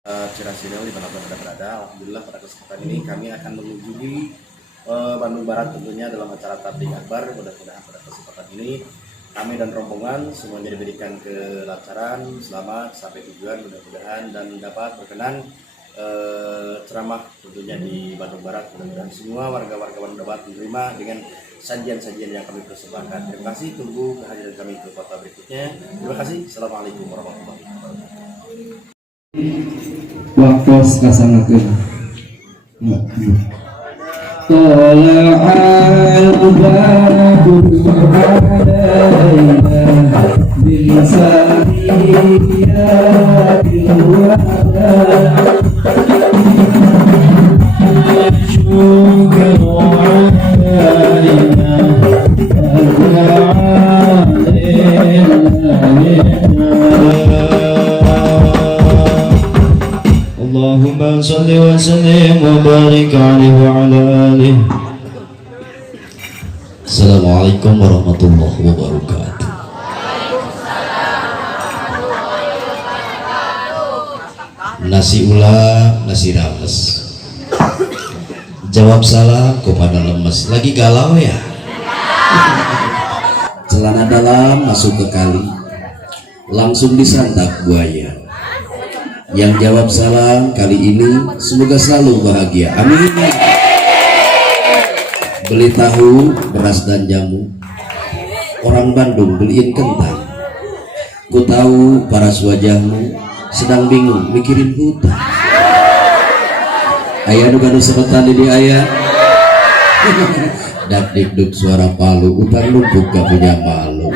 Ciracas di mana Anda berada. Alhamdulillah pada kesempatan ini kami akan mengunjungi Bandung Barat tentunya dalam acara Tabligh Akbar. Mudah-mudahan pada kesempatan ini kami dan rombongan semuanya diberikan kelancaran, selamat sampai tujuan mudah-mudahan dan dapat berkenan ceramah tentunya di Bandung Barat. Mudah-mudahan semua warga-warga Bandung dapat menerima dengan sajian-sajian yang kami persembahkan. Terima kasih, tunggu kehadiran kami ke kota berikutnya. Terima kasih. Assalamualaikum warahmatullahi wabarakatuh. Waktu kasangakeun Tala'al badru alaina min saniyatil wada syukru alaina Allahumma salli wa sallim wa barik alaihi wa ala alihi. Assalamualaikum warahmatullahi wabarakatuh. Nasi ulam, nasi rames. Jawab salam kepada lemes. Lagi galau ya? Celana dalam masuk ke kali, langsung disantap buaya. Yang jawab salam kali ini semoga selalu bahagia, amin. Beli tahu, beras dan jamu, orang Bandung beliin kentang. Ku tahu paras wajahmu sedang bingung mikirin hutang. Ayah nu gaduh sepetan di ayah. Dak dikduk suara palu, utang numpuk gak punya malu.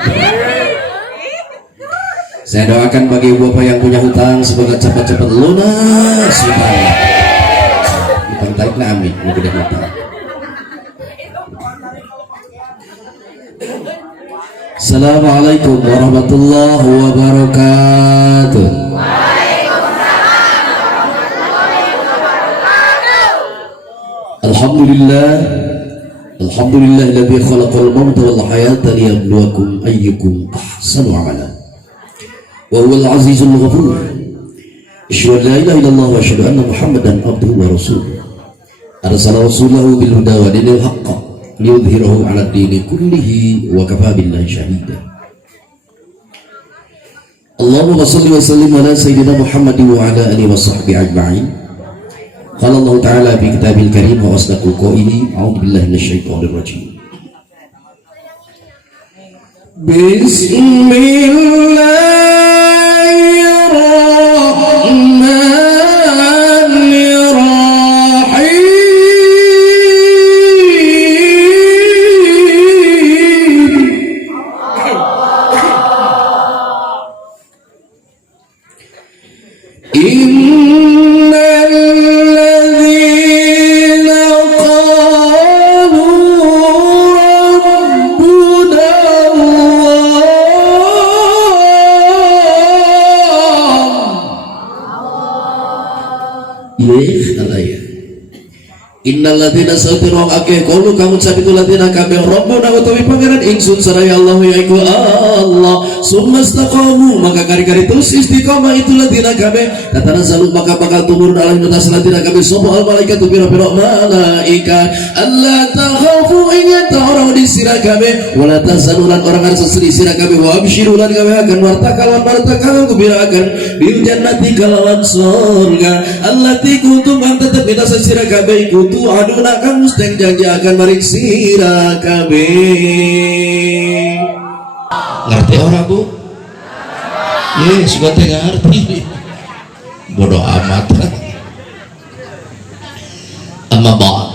Saya doakan bagi ibu bapak yang punya hutang semoga cepat-cepat lunas hutangnya. Hutang tariknya amin, mudah hutang. Assalamualaikum warahmatullahi wabarakatuh. Alhamdulillah, alhamdulillah alladzi khalaqal mauta wal hayata liyabluwakum ayyukum ahsanu amala. وهو العزيز الغفور أشهد أن لا إله إلا الله وأشهد أن محمدا عبده ورسوله أرسل رسوله بالهدى ودين الحق ليظهره على الدين كله وكفى بالله شهيدا اللهم صل وسلم على سيدنا محمد وعلى آله وصحبه أجمعين قال الله تعالى في كتابه الكريم وأصدق القائلين أعوذ بالله من الشيطان الرجيم بسم الله Innal ladzina satirong akeh qalu kamu sabitul ladzina kabeh rabbuna utawi pangeran ingsun saraya Allah yaiku Allah summa istaqamu maka kari-kari terus istiqamah itu ladzina kabeh tatanazzalu maka bakal turun dalam atas ladzina kabeh sapa al malaikatu pira-pira malaikat alla takhafu in ta'raw di sira kabeh wala tahzanu lan orang harus sedih sira kabeh wa absyiru lan kabeh akan wartakalan kubirakan bil jannati kalawan surga allati kuntum an tetep kita sira kabeh tu aduna kan musteng janji akan marik sira kabeh. Ngerti orang bu? Ye, suka teh ngerti. Bodoh amat. Amma ba'd.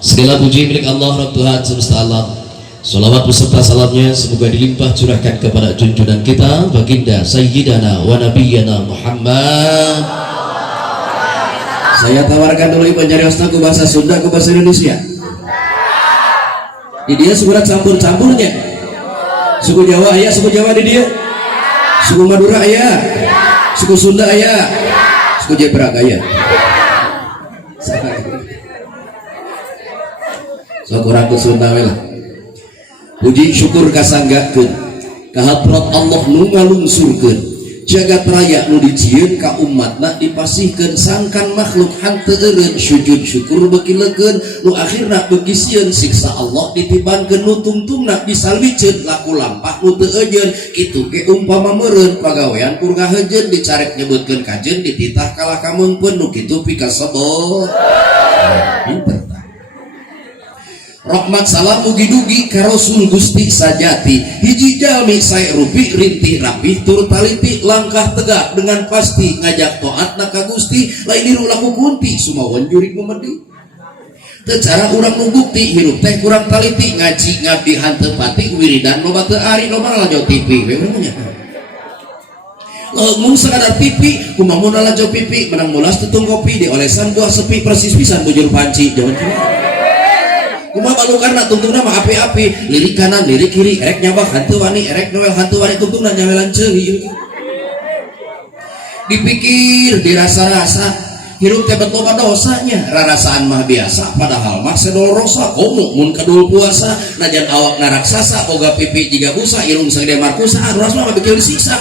Segala puji milik Allah Rabb Tuhan semesta alam. Salawat beserta salamnya semoga dilimpah curahkan kepada junjungan kita baginda Sayyidana wa Nabiyyana Muhammad. Saya tawarkan dulu pencari ostaku bahasa Sunda ke bahasa Indonesia. Di dia surat campur-campurnya. Suku Jawa ayah, suku Jawa di dia. Suku Madura ayah. Suku Sunda ayah. Suku Jeprak ayah. So kurang ke Sunda lah. Puji syukur kasanggakeun ka hadrat Allah nu ngalungsurkeun jagat raya nu dijieun ka umatna dipasihkeun sangkan makhluk hanteu eureun sujud syukur beuki legeun nu akhirna beuki sieun siksa Allah ditibankeun nu tungtungna disalwiceun laku lampah nu teu eujeun kitu ge umpama meureun pagawean purga heujeun dicarek nyebutkeun kajeun dititah kalah kameungpeun nu kitu pikasebo pinter. Rahmat salam mugi-dugi ka Rasul Gusti Sajati hiji jalmi sae rupi rintih rapih tur taliti langkah tegak dengan pasti ngajak taatna ka Gusti lain diru laku kunti sumawan jurig memedi teu cara urang nu bukti hirup teh kurang taliti ngaji ngabdi hanteu pati wiridan loba teu ari loba lajo TV we urang nya mun sekadar pipi kumaha mun lajo pipi menang mulas tutung kopi diolesan buah sepi persis pisan bujur panci jaman kumaha balu karena tungtungna mah api-api lirik kanan lirik kiri erek nyabak hantu wani erek noel hantu wani tungtungna nyawelan ceui dipikir dirasa-rasa hirup teh bet loba dosanya rarasaan mah biasa padahal mah sedol rosa komo mun kadul puasa najan awak naraksasa boga pipi jiga busa irung sagede markusa aras mah bikin disiksa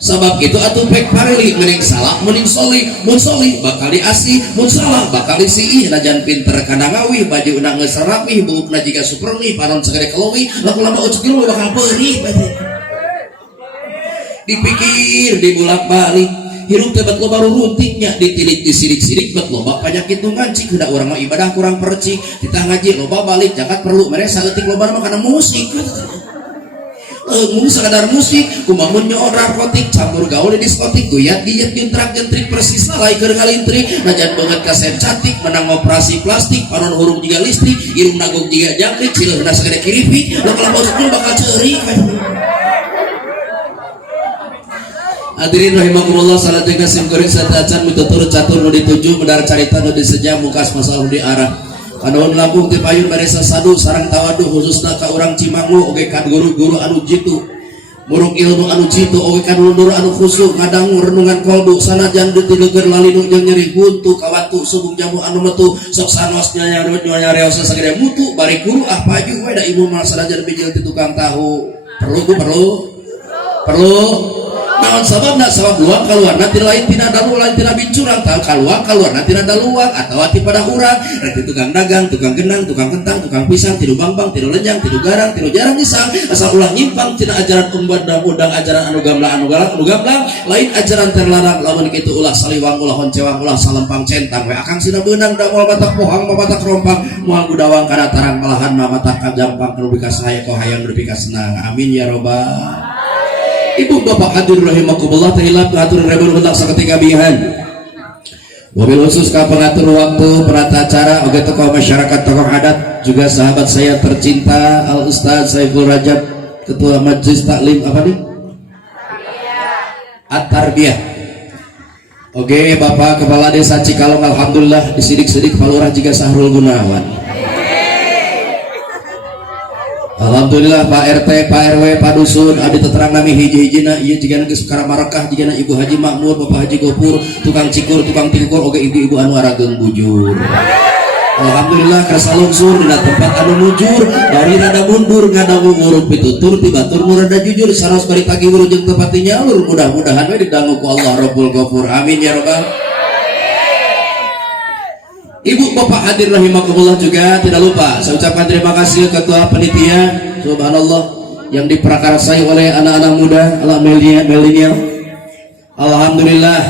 sabab itu atuh pek pareli mending salah mending soli mun soli bakal diasih mun salah bakal disiih najan pinter kana ngawih baju na geus rapih buukna jiga supermi panon sagede kelowi laku lama ucuk lu bakal peurih dipikir dibulak-balik hirup teh bet loba runtingnya ditilik disidik-sidik bet loba panyakit nu ngancik hendak urang mah ibadah kurang percik kita ngaji loba balik jakat perlu mere saeutik loba mah kana musik mun sekadar musik kumaha nyoor narkotik campur gaul di diskotik guyat diet jentrak-jentrik persis lalai keur ngalintrik najan banget kaset cantik menang operasi plastik panon hurung jiga listrik irung nagog jiga jangkrik cileunna sagede kiripik lo kalau masuk bakal ceurik hadirin rahimakumullah salat jaga sim kuring satacan mitutur catur nu dituju medar carita nu disejam mukas masalah di arah Panon lambung ti payun baresa sadu sareng tawaduh khususna ka urang Cimangu oge ka guru-guru anu jitu murung ilmu anu jitu oge ka lulur anu khusyuk ngadangu renungan kolbu sanajan ditilukeun lalinu jeung nyeri buntu kawatu subung jamu anu metu sok sanos nyanya reos sagede mutu bari guru paju we da ibu mah sanajan bijil ti tukang tahu perlu naon sababna sabab luang kaluar nanti lain tina dalu lain tina bincurang tal kaluar nanti ada luang atau ati pada urang rek tukang dagang tukang genang tukang kentang tukang pisang tilu bambang tilu lenjang tilu garang tilu jarang nisang asal ulah nyimpang tina ajaran udang ajaran anu gamblang lain ajaran terlarang lamun kitu ulah saliwang ulah honcewang ulah salempang centang we akang sina beunang da moal batak pohang batak rompang moal gudawang kana tarang malahan matak kajampang nu bikas saya ko hayang nu bikas senang amin ya robbal. Ibu bapak hadir rahimakumullah tahilap ngatur rebel bentak saketika bihan mobil khusus ka pengatur waktu penata acara oge tokoh masyarakat tokoh adat juga sahabat saya tercinta Al Ustaz Saiful Rajab ketua majelis taklim apa nih At-Tarbiyah oge bapak kepala desa Cikalong alhamdulillah disidik-sidik palurah juga Sahrul Gunawan alhamdulillah Pak RT, Pak RW, Pak Dusun, adi teterang nami hiji-hijina iya jigana geus karamarakah jigana Ibu Haji Makmur, Bapak Haji Gopur, tukang cikur, tukang tingkur, oge ibu-ibu anu arageung bujur. Alhamdulillah kerasa lungsur dina tempat anu mujur, bari rada mundur ngadawu ngurup pitutur tibatur nu rada jujur saros bari tagi wilujeng teu pati nyaur mudah-mudahan we didangu ku Allah Rabbul Ghafur. Amin ya rabbal. Ibu bapak hadir rahimakumullah juga tidak lupa saya ucapkan terima kasih ketua panitia subhanallah yang diprakarsai oleh anak-anak muda ala milenial. Alhamdulillah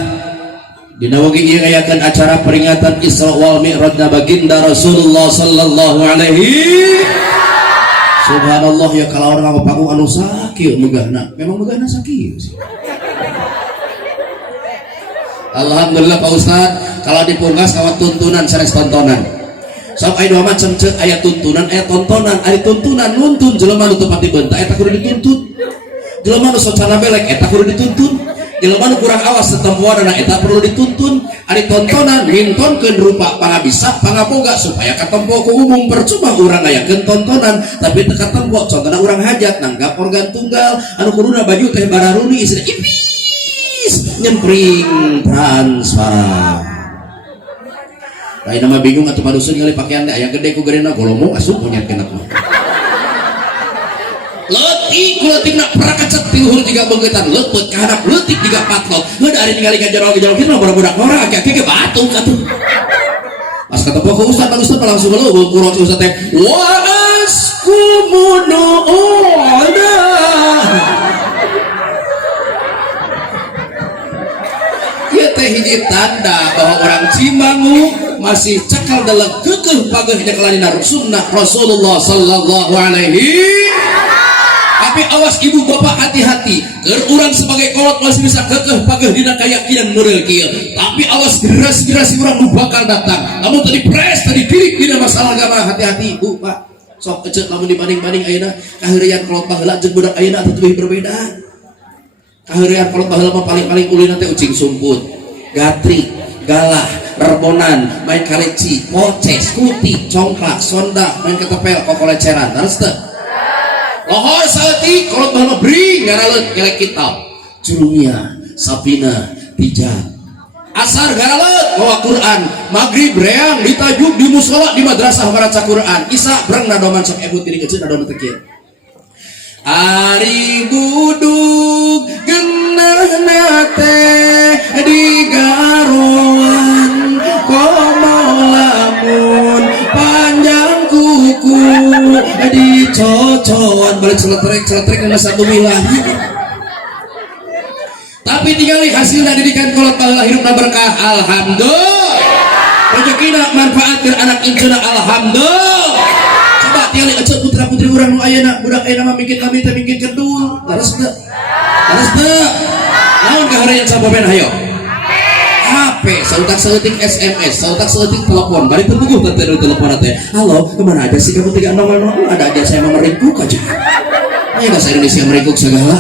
dina wagi ieu ngayakeun acara peringatan Isra wal Mi'raj baginda Rasulullah sallallahu alaihi subhanallah ya kalau orang ngapanggung anu sakieu megahna memang megahna sakieu sih. Alhamdulillah Pak Ustad kalau dipungkas kawat tuntunan sanes tontonan sok aya dua macam ceuk aya tuntunan aya tontonan ari tuntunan nuntun jelema nu teu pati beunta eta kudu dituntut jelema nu socana belek eta kudu dituntun jelema nu kurang awas setempuanna eta perlu dituntun ari tontonan ngintonkeun rupa pangabisa pangaboga supaya katempo ku umum percuma urang ngayakeun tontonan tapi teu katempo contohna urang hajat nanggap organ tunggal anu kuduna baju teh bararuni isina ipis nyempring transfer lain nama bingung atau padusun kali pakaian aya gede ku gerena golomo asup monyet kena letik nak pernah kecet tiluhur juga bengketan lepet kahanap letik juga patlok dari tinggal ikan jarol kita budak orang agak batu katuh pas ketemu ke ustad langsung lu kurang ustad teh wa askumudu oda ya teh hiji tanda bahwa orang Cimangu masih cekal dalam kekeh pagehnya kelaninan sunnah Rasulullah sallallahu alaihi. Tapi awas ibu bapak hati-hati urang sebagai kolot masih bisa kekeh pageh dina keyakinan model kieu tapi awas generasi orang nu bakal datang namun tadi pres tadi pirik dina masalah agama hati-hati bu pak sok ecek lamun dibanding-banding ayeuna kaheurean kolot baheula jeung budak ayeuna atuh teuing berbeda kaheurean kolot baheula mah paling ulin teh ucing sumput gatri galah rebonan main kaleci poces kuti congklak sonda main ketepel kokoleceran terus teh lohor saeutik kolot baheula bring garaleut kelek kitab jurumia sapina tijab asar garaleut bawa Quran maghrib reang ditajuk di musola di madrasah maca Quran isya breng nadoman sok ebut diri kecil nadoman tekir ari budug geunahna teh digaroan komo lamun panjang kuku dicocoan balik celetrek dengan satu wilayah tapi tinggal hasilnya didikan kolot baheula hirupna berkah alhamdulillah rezekina manfaat keur anak inceuna alhamdulillah coba tinggal ecek putra putri urang nu ayeuna budak ayeuna mah mungkin kami teh mungkin kedul terus teu naon kaheureun saboben hayo HP sautak seutik SMS sautak seutik telepon bari terpuguh teh telepon teh halo kemana aja sih kamu 300 ada aja saya mau meringkuk aja ya bahasa Indonesia meringkuk segala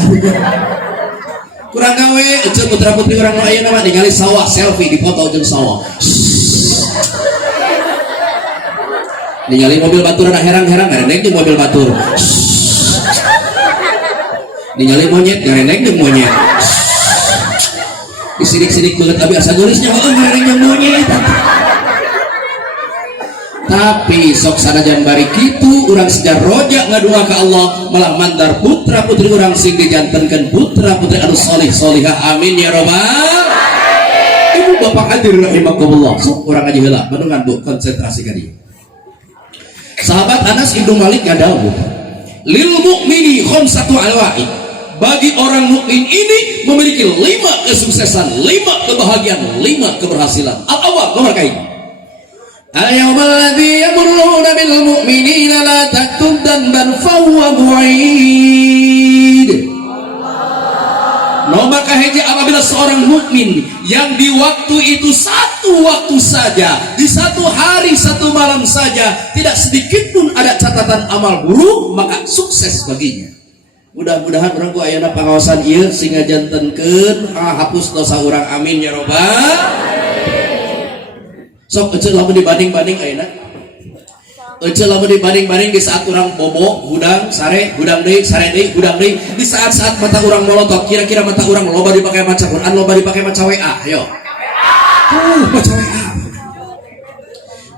kurang gawe ecek putra putri urang nu ayeuna mah ningali sawah selfie dipoto jeung sawah ningali mobil batur ada herang-herang ngarendeng jeung mobil batur ningali monyet ngarendeng jeung monyet disidik-sidik banget tapi asa gelisnya ngarendeng jeung monyet tapi sok sanajan bari kitu urang sejar rojak ngadua ka Allah malah mandar putra putri urang sing dijantenkeun putra putri anu salih salihah amin ya robbal ibu bapak hadir rahimakumullah sok urang aja heula bandungan bu konsentrasi ka dieu sahabat Anas Ibnu Malik ngadawu lil mu'mini khamsatu alwa'i bagi orang mukmin ini memiliki 5 kesuksesan 5 kebahagiaan 5 keberhasilan al-awwal nomor kain al-yawmal ladzi yamurruna bil mu'minina la taktub dan fawwa bu'id nomor kahiji apabila seorang mukmin yang di waktu itu satu waktu saja di satu hari satu malam saja tidak sedikit pun ada catatan amal buruk maka sukses baginya mudah-mudahan orang ku ayeuna pangaosan ieu sing ngajantenkeun hapus dosa urang amin ya robbal sok eceu lamun dibanding-banding ayeuna eceu lamun dibanding-banding di saat urang bobo hudang sare hudang deui sare deui hudang deui di saat-saat mata urang molotot kira-kira mata urang loba dipake maca Quran loba dipake maca WA ayo maca WA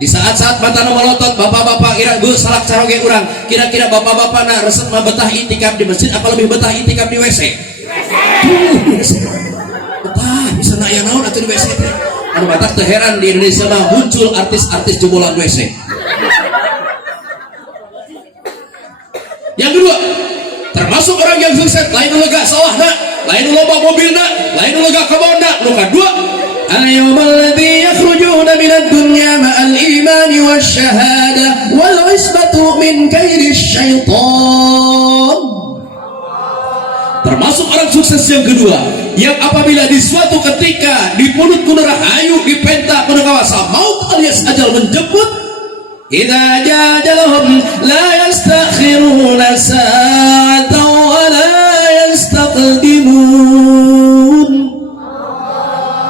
di saat-saat mata molotot bapak-bapak kira bu salak caroge urang kira-kira bapak-bapak na resep mah betah itikaf di masjid apa lebih betah itikaf di WC betah bisa na aya naon atuh di WC teh anu batak teu heran di Indonesia mah muncul artis-artis jebolan WC. Yang kedua, termasuk orang yang sukses lain lega sawahna, lain loba mobilna, lain lega kebonna. Nu kadua, al-yawmal ladzi yakhrujuna minad dunya ma'al imani wasyahada wal isbatu min kaidis syaitan. Termasuk orang sukses yang kedua, yang apabila di suatu ketika di punut ku rahayu dipenta ku kawasa maut alias ajal menjemput idza jajalhum la yastakhiruna sa'atan wa la yastaqdimun.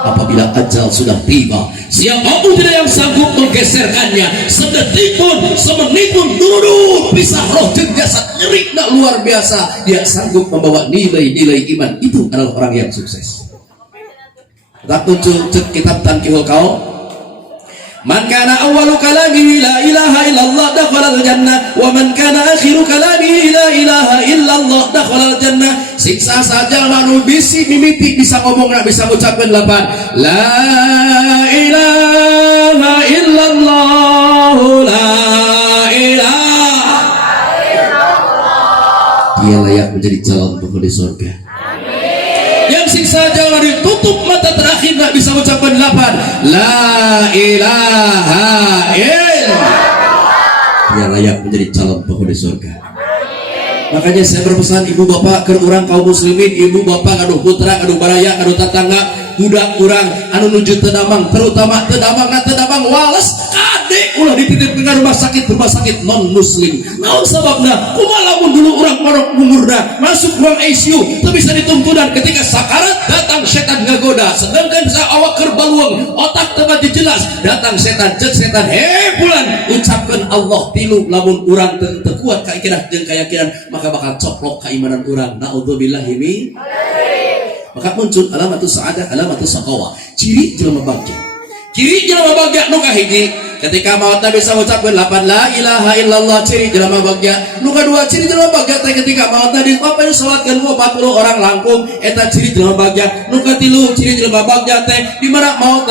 Apabila ajal sudah tiba, siapapun tidak yang sanggup menggeserkannya sedetik pun, semenit pun, duduk pisah roh jeung jasad nyerik nak luar biasa, dia sanggup membawa nilai-nilai iman. Itu adalah orang yang sukses. Tak muncul cek kitab Tanqihul Qaul Man kana awwalu kalamihi la ilaha illallah dakhalal jannah wa man kana akhiru kalamihi la ilaha illallah dakhalal jannah. Siksa saja manu bisi mimiti bisa ngomong nak bisa ucapkan lapan la ilaha illallah la ilaha. Dia layak menjadi calon penghuni surga. Yang siksa jangan ditutup mata terakhir tak bisa ucapkan lapan la ilaha illallah. Dia layak menjadi calon penghuni surga. Makanya saya berpesan ibu bapak ke orang kaum muslimin, ibu bapak aduh putra aduh baraya aduh tetangga budak kurang anu nuju tedamang, terutama tedamang walas kadek ulah dititip ke rumah sakit non muslim. Naon sababna? Kumaha lamun dulu urang marok umurna masuk ruang ICU teu bisa dituntunan ketika sakarat datang setan ngagoda, sedangkan awak keur baluang otak teu jelas datang setan cek setan bulan ucapkeun Allah tilu lamun urang teu kuat kaikiran jeung keyakinan maka bakal coplok keimanan urang. Naudzubillahi min. Maka muncul alamatus sa'adah, alamatus saqawa. Ciri jelema bagja. Ciri jelema bagja nu kahiji ketika maut bisa mengucapkan lapan la ilaha illallah, ciri jelema bagja. Nu kadua ciri jelema bagja teh ketika maut tadi apa disalatkeun 40 orang langkung eta ciri jelema bagja. Nu katilu ciri jelema bagja teh di mana maut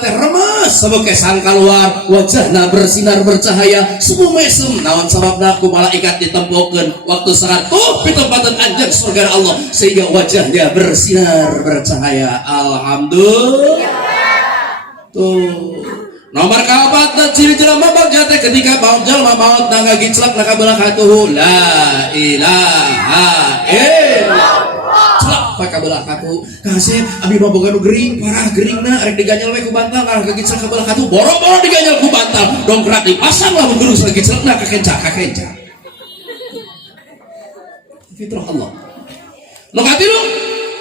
teh remes sabeukeh sang keluar wajahna bersinar bercahaya semu mesem. Naon sababna? Ku malaikat ditempokeun waktu saat pitempatan anjeun surga Allah sehingga wajahnya bersinar bercahaya. Alhamdulillah. Tuh nomor kaopat ciri jelema bagja teh ketika maut jalma maut nangga giclak na kabelah katuhu la ilaha illallah celak pa kabelah katuhu kasih abi mah boga nu gering parah geringna arek diganyel we ku bantal karena giclak kabelah katuhu boro-boro diganyel ku bantal dongkrak dipasang lah geus lagi giclakna kakenca fitrah Allah. Nu katilu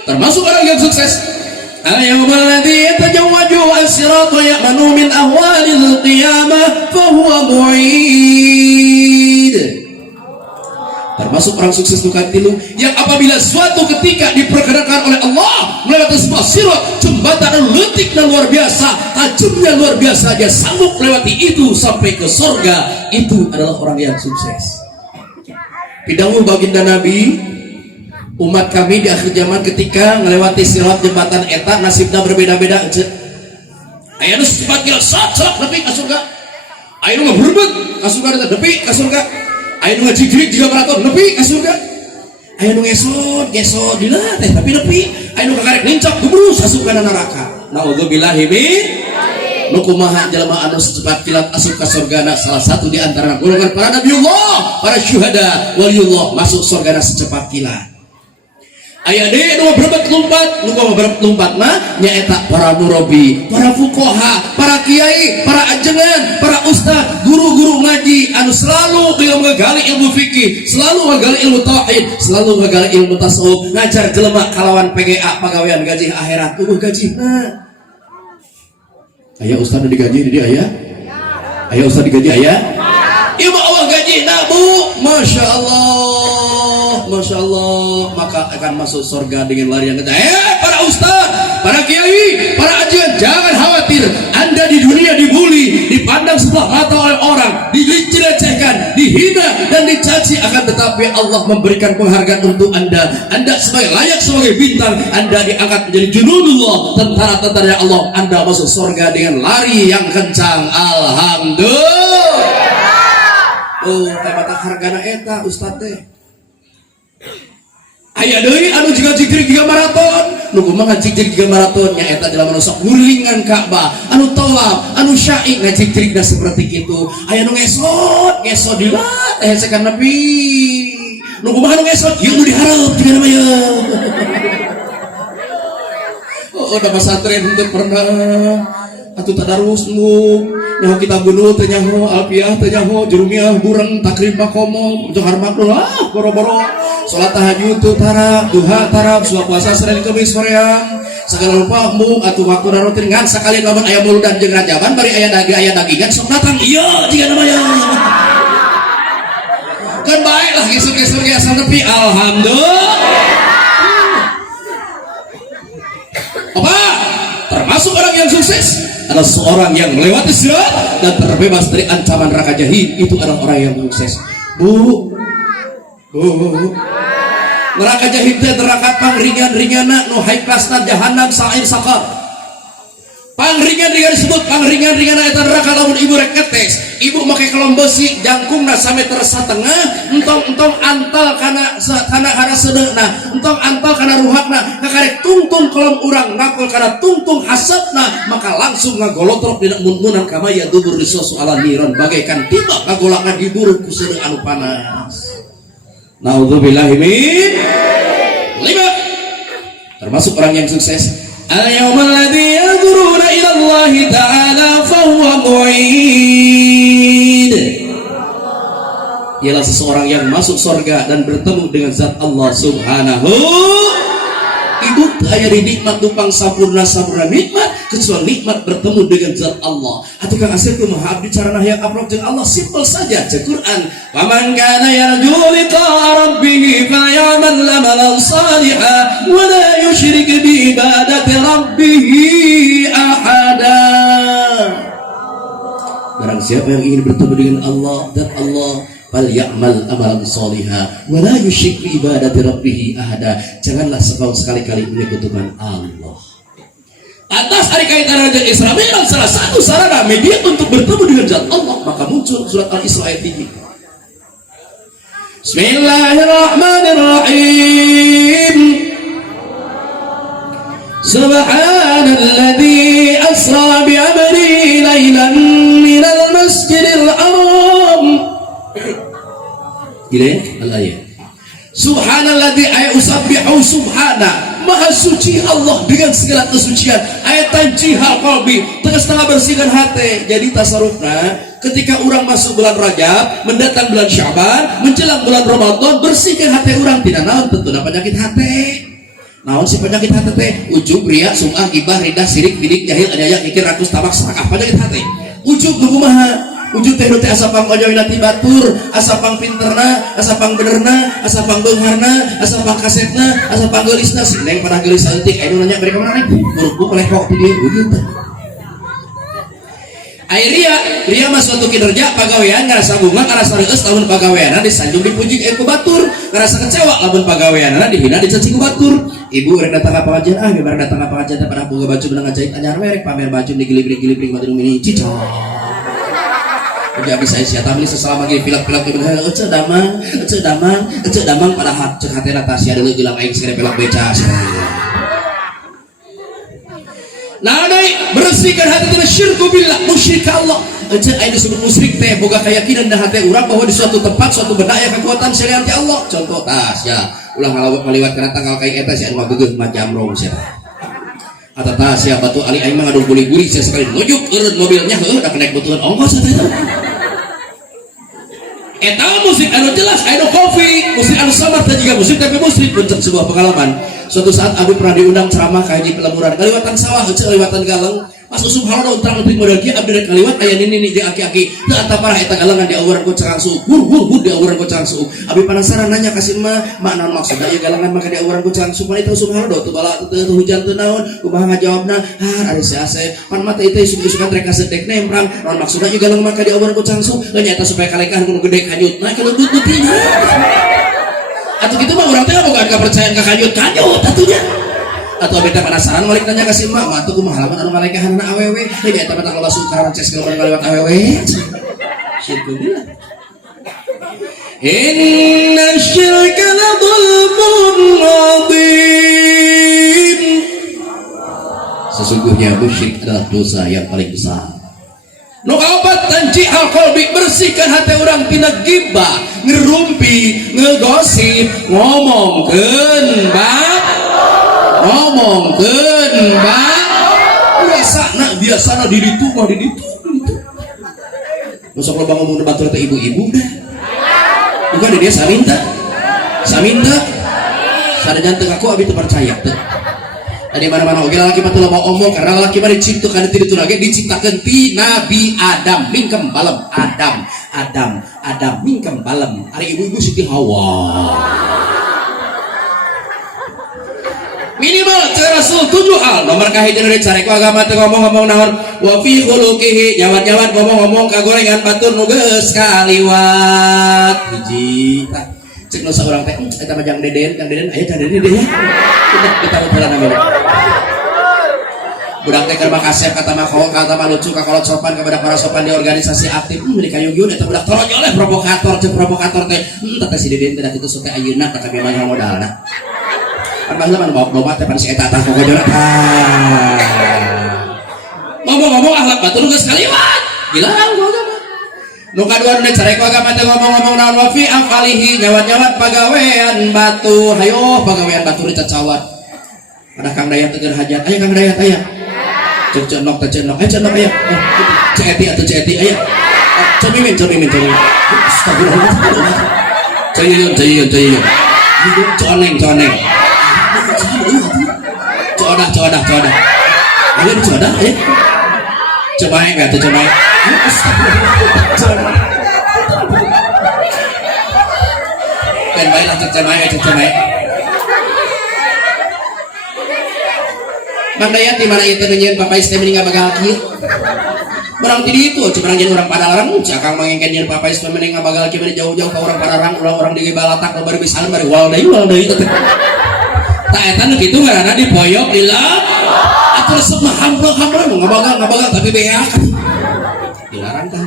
termasuk orang yang sukses al-yawma alladhi yatajawwaju as-sirata ya'manu min ahwalil qiyamah fahuwa mu'id. Termasuk orang sukses nukatilu yang apabila suatu ketika diperkenalkan oleh Allah melewati sebuah sirat jembatan leutik dan luar biasa, tajamnya luar biasa, dia sanggup melewati itu sampai ke surga, itu adalah orang yang sukses. Pidangu baginda Nabi, umat kami di akhir zaman ketika melewati sirat jembatan eta nasibna berbeda-beda. Aya nu cepat kira celak nepi ka surga, aya nu ngabrebeg ka surga nepi ka surga, aya nu ngajigrig juga maraton nepi ka surga, aya nu ngesot dina teh tapi nepi, aya nu kakarek nincak gebrus asup kana neraka. Naudzubillahi min. Nu kumaha jelema anu secepat kilat asup ka surgana? Salah satu di antara golongan para nabiullah, para syuhada, waliullah masuk surgana secepat kilat. Aya deui nu berebet lompat mah nyaeta para murabi, para fuqaha, para kiai, para ajengan, para ustad, guru-guru ngaji anu selalu nggali ilmu fikih, selalu nggali ilmu tauhid, selalu nggali ilmu tasawuf, ngajar jelema kalawan PGA pagawean gaji akhirat. Gajina aya ustad digaji di dia aya? Aya ustad digaji aya? Ieu mah Allah gajina Bu. Masya Allah, maka akan masuk surga dengan lari yang kencang. Para ustaz, para kiai, para ajian, jangan khawatir. Anda di dunia dibully, dipandang sebelah mata oleh orang, dilecehkan, dihina dan dicaci, akan tetapi Allah memberikan penghargaan untuk Anda. Anda sebagai layak sebagai bintang, Anda diangkat menjadi junudullah, tentara-tentara Allah. Anda masuk surga dengan lari yang kencang. Alhamdulillah. Oh, mata hargana eta ustaz teh. Aya deui anu juga jigrig juga maraton. Nu kumaha jigrig juga maraton nya eta jelema nu sok ngulingan Ka'bah, anu tawaf, anu sya'i ngajigriggna seperti itu. Aya nu ngesot dilat teh sekan nepi. Nu kumaha nu ngesot? Ieu nu dihareup juga nama ye. Oh, da pesantren henteu pernah atuh tadarus nu nyaho kita bunuh teh nyaho alfiah teh nyaho jurumiah bureng takrib makomo johar maknul boro-boro salat tahajud tu tarap duha tarap suah puasa Senin Kamis soreang segala lupa mu atuh waktu rutin ngan sakali lamun aya muludan jeung rajaban bari aya dagingan sok datang ieu jiga namanya kan baik lah gesur-gesur ge asal nepi. Alhamdulillah. Apa termasuk orang yang sukses adalah seorang yang melewati sirat dan terbebas dari ancaman neraka jahim. Itu adalah orang yang sukses. Bu, neraka jahim teh neraka pangringan-ringana nu high class na jahanam sa'ir sakar. Pangringan-ringan disebut pangringan-ringan eta neraka lamun ibu rek ketes. Ibu make kolom besi jangkungna sameter satengah, entong antal kana sedeuna, entong antal kana ruhakna, kakarek tungtung kolom urang ngapel kana tungtung hasadna, maka langsung ngagolotrok dina mun-munan kama ya dubur risosu ala niron bagaikan tiba kagolakan hibur ku seudeu anu panas. Naudzubillahi min 5. Termasuk orang yang sukses. Al-yawmal ladzi yanzuruna ila Allah ta'ala fa huwa mu'id. Ialah seseorang yang masuk surga dan bertemu dengan zat Allah Subhanahu. Ibu aya di nikmat tupang sampurna nikmat kecuali nikmat bertemu dengan zat Allah. Atuh Kang Asep kumaha abdi carana hayang approve jeung Allah simpel saja cek Quran. Faman kana yarju liqa'a rabbih falyamal amalan shalihan wa la yusyrik bi ibadati rabbih ahada. Barang siapa yang ingin bertemu dengan Allah dan Allah falyamal amalan shaliha wa la yusyrik bi ibadati rabbih ahada. Janganlah sekali-kali menyekutukan Allah. Atas hari kaitan Raja Isra Mi'raj salah satu sarana media untuk bertemu dengan zat Allah, maka muncul surat Al-Isra ayat 3. Bismillahirrahmanirrahim. Subhanalladzi asra bi 'abdihi lailan minal masjidil haram. Gila al-ayat. Subhanalladzi ay usabbihu subhana, maha suci Allah dengan segala kesucian. Ayat tanjihal qalbi, tengah-tengah bersihkan hati. Jadi tasarufna ketika orang masuk bulan Rajab, mendatang bulan Syaban, menjelang bulan Ramadan, bersihkan hati orang. Tidak naon tentu penyakit hati. Naon si penyakit hati teh? Ujub, riya, sum'ah, gibah, ridah, sirik, bidik, jahil, anyaya, kikir, rakus, tabak, serakah. Penyakit hati. Ujub kumaha? Ujub teh teh asapang ojawina ti batur, asapang pinterna, asapang benerna, asapang beungharna, asapang kasetna, asapang geulisna. Sineng pada geulis saeutik aya nu nanya mereka mana nih? Buruk lehok ti dieu ujub teh. Ai ria mah suatu kinerja pagawean ngarasa bunga ngarasa reueus lamun pagaweanna disanjung dipuji ku batur, ngarasa kecewa lamun pagaweanna dihina dicaci ku batur. Ibu rek datang ka pengajian geus datang ka pengajian pada boga baju beunang ngajait anyar merek pamer baju digilibring-gilibring mah mini cicok. Jadi saya siapa beli seselama gini pilak-pilak itu bener ece damang pada hat cek hati nata sia dulu bilang aing segera pilak beca. Nah deh bersihkan hati itu syirku billah musyrik Allah. Ece aing disebut musyrik teh boga keyakinan dan hati urang bahwa di suatu tempat suatu benda aya kekuatan syariat Allah. Contoh tas ya ulah ngaliwat kana tanggal kain eta sia anu geugeuh macam rong sia. Atau tas ya batu ali aing mah ngadu guli-guli sia sekali nujuk eureun mobilnya heuh da naik butuhan ongkos eta. Eta musik anu jelas, anu kopi, musik anu samar dan juga musik tapi musik pun sebuah pengalaman. Suatu saat Abi pernah diundang ceramah ke haji peleburan, kaliwatan sawah, kaliwatan galang. Pas usum halana utrang lebih modal kia Abi dari kaliwat aya nini jeung aki-aki. Teu ata parah eta galangan di awuran ku Cangang Suuk. Bur di awuran ku Cangang Suuk. Abi penasaran nanya ka si emak, "Mak naon maksudna ieu galangan maka di awuran ku Cangang Suuk?" Pan eta usum halana teu bala teu hujan teu naon. Kumaha ngajawabna? Ari si Asep, pan mah teh itu isuk-isukan rek kasedek nemprang. Naon maksudna ieu galangan maka di awuran ku Cangang Suuk? Nya eta supaya kalengkahan kudu gede kanyutna kelebut beutina. Atuh kitu mah urang teh boga kepercayaan ka kanyut atunya. Atau beda penasaran balik nanya ke si emak, "Mak tuh kumaha lamun anu ngalekahanna awewe?" Nya eta mah kalau sukaran ces keur lewat awewe. Syirku billah. Inna syirka la dzulmun adzim. Sesungguhnya musyrik adalah dosa yang paling besar. Nu kaopat tanjihal qalbi, bersihkan hati orang tina gibah, ngerumpi, ngegosip, ngomongkeun biasana di ditu mah di ditu. Masuk lobang ngomong batur teh ibu-ibu dah. Bukan dia saminta. Sadajan teu aku abi teu percaya teu. Tadi mana-mana oge lalaki mah teu loba omong karena lalaki mah diciptakeun ti ditu lagi diciptakeun ti Nabi Adam mingkem balem Adam mingkem balem. Ari ibu-ibu Siti Hawa. minimal cek Rasul 7 hal. Nomor kahiji dari carek agama teh ngomong-ngomong naon wa fi khuluqihi nyawat-nyawat ngomong-ngomong kagorengan batur nu geus kaliwat hiji tah cek nu saurang teh eta mah Jang Deden aya Jang Deden deh ya kita betulan ame budak teh keur makasep kata mah lucu kakolot sopan kepada para sopan di organisasi aktif milik kayung-yun eta budak tolong oleh provokator teh teh si Deden teh kitu sote ayeuna teh kami mah modalna Abang zaman bawa domat pada si eta tah pokoknya ngomong-ngomong akhlak batur geus kaliwat dilarang ku agama nu kadua nu carek agama teh ngomong-ngomong naon wa fi afalihi nyawat-nyawat pagawean batur hayo pagawean batur dicacawat ada Kang Dayat teu hajat aya Kang Dayat aya cek cenok aya ceeti atuh ceeti aya comimin astagfirullah ceyun coneng codah ayo codah ayo cobain gak tuh cobain kan baik lah cobain Bang Dayat di mana itu menyen papa istri meninggal bakal kieu orang tadi itu cuma nyen orang Padalarang cakang mangengkeun nyen papa istri meninggal bakal kieu jauh-jauh ka orang Padalarang orang di Balatak baru bisa bari wal deui tak eta nu kitu ngaranna dipoyok lillah atuh resep mah hambrang ngabagal tapi beak dilarang tah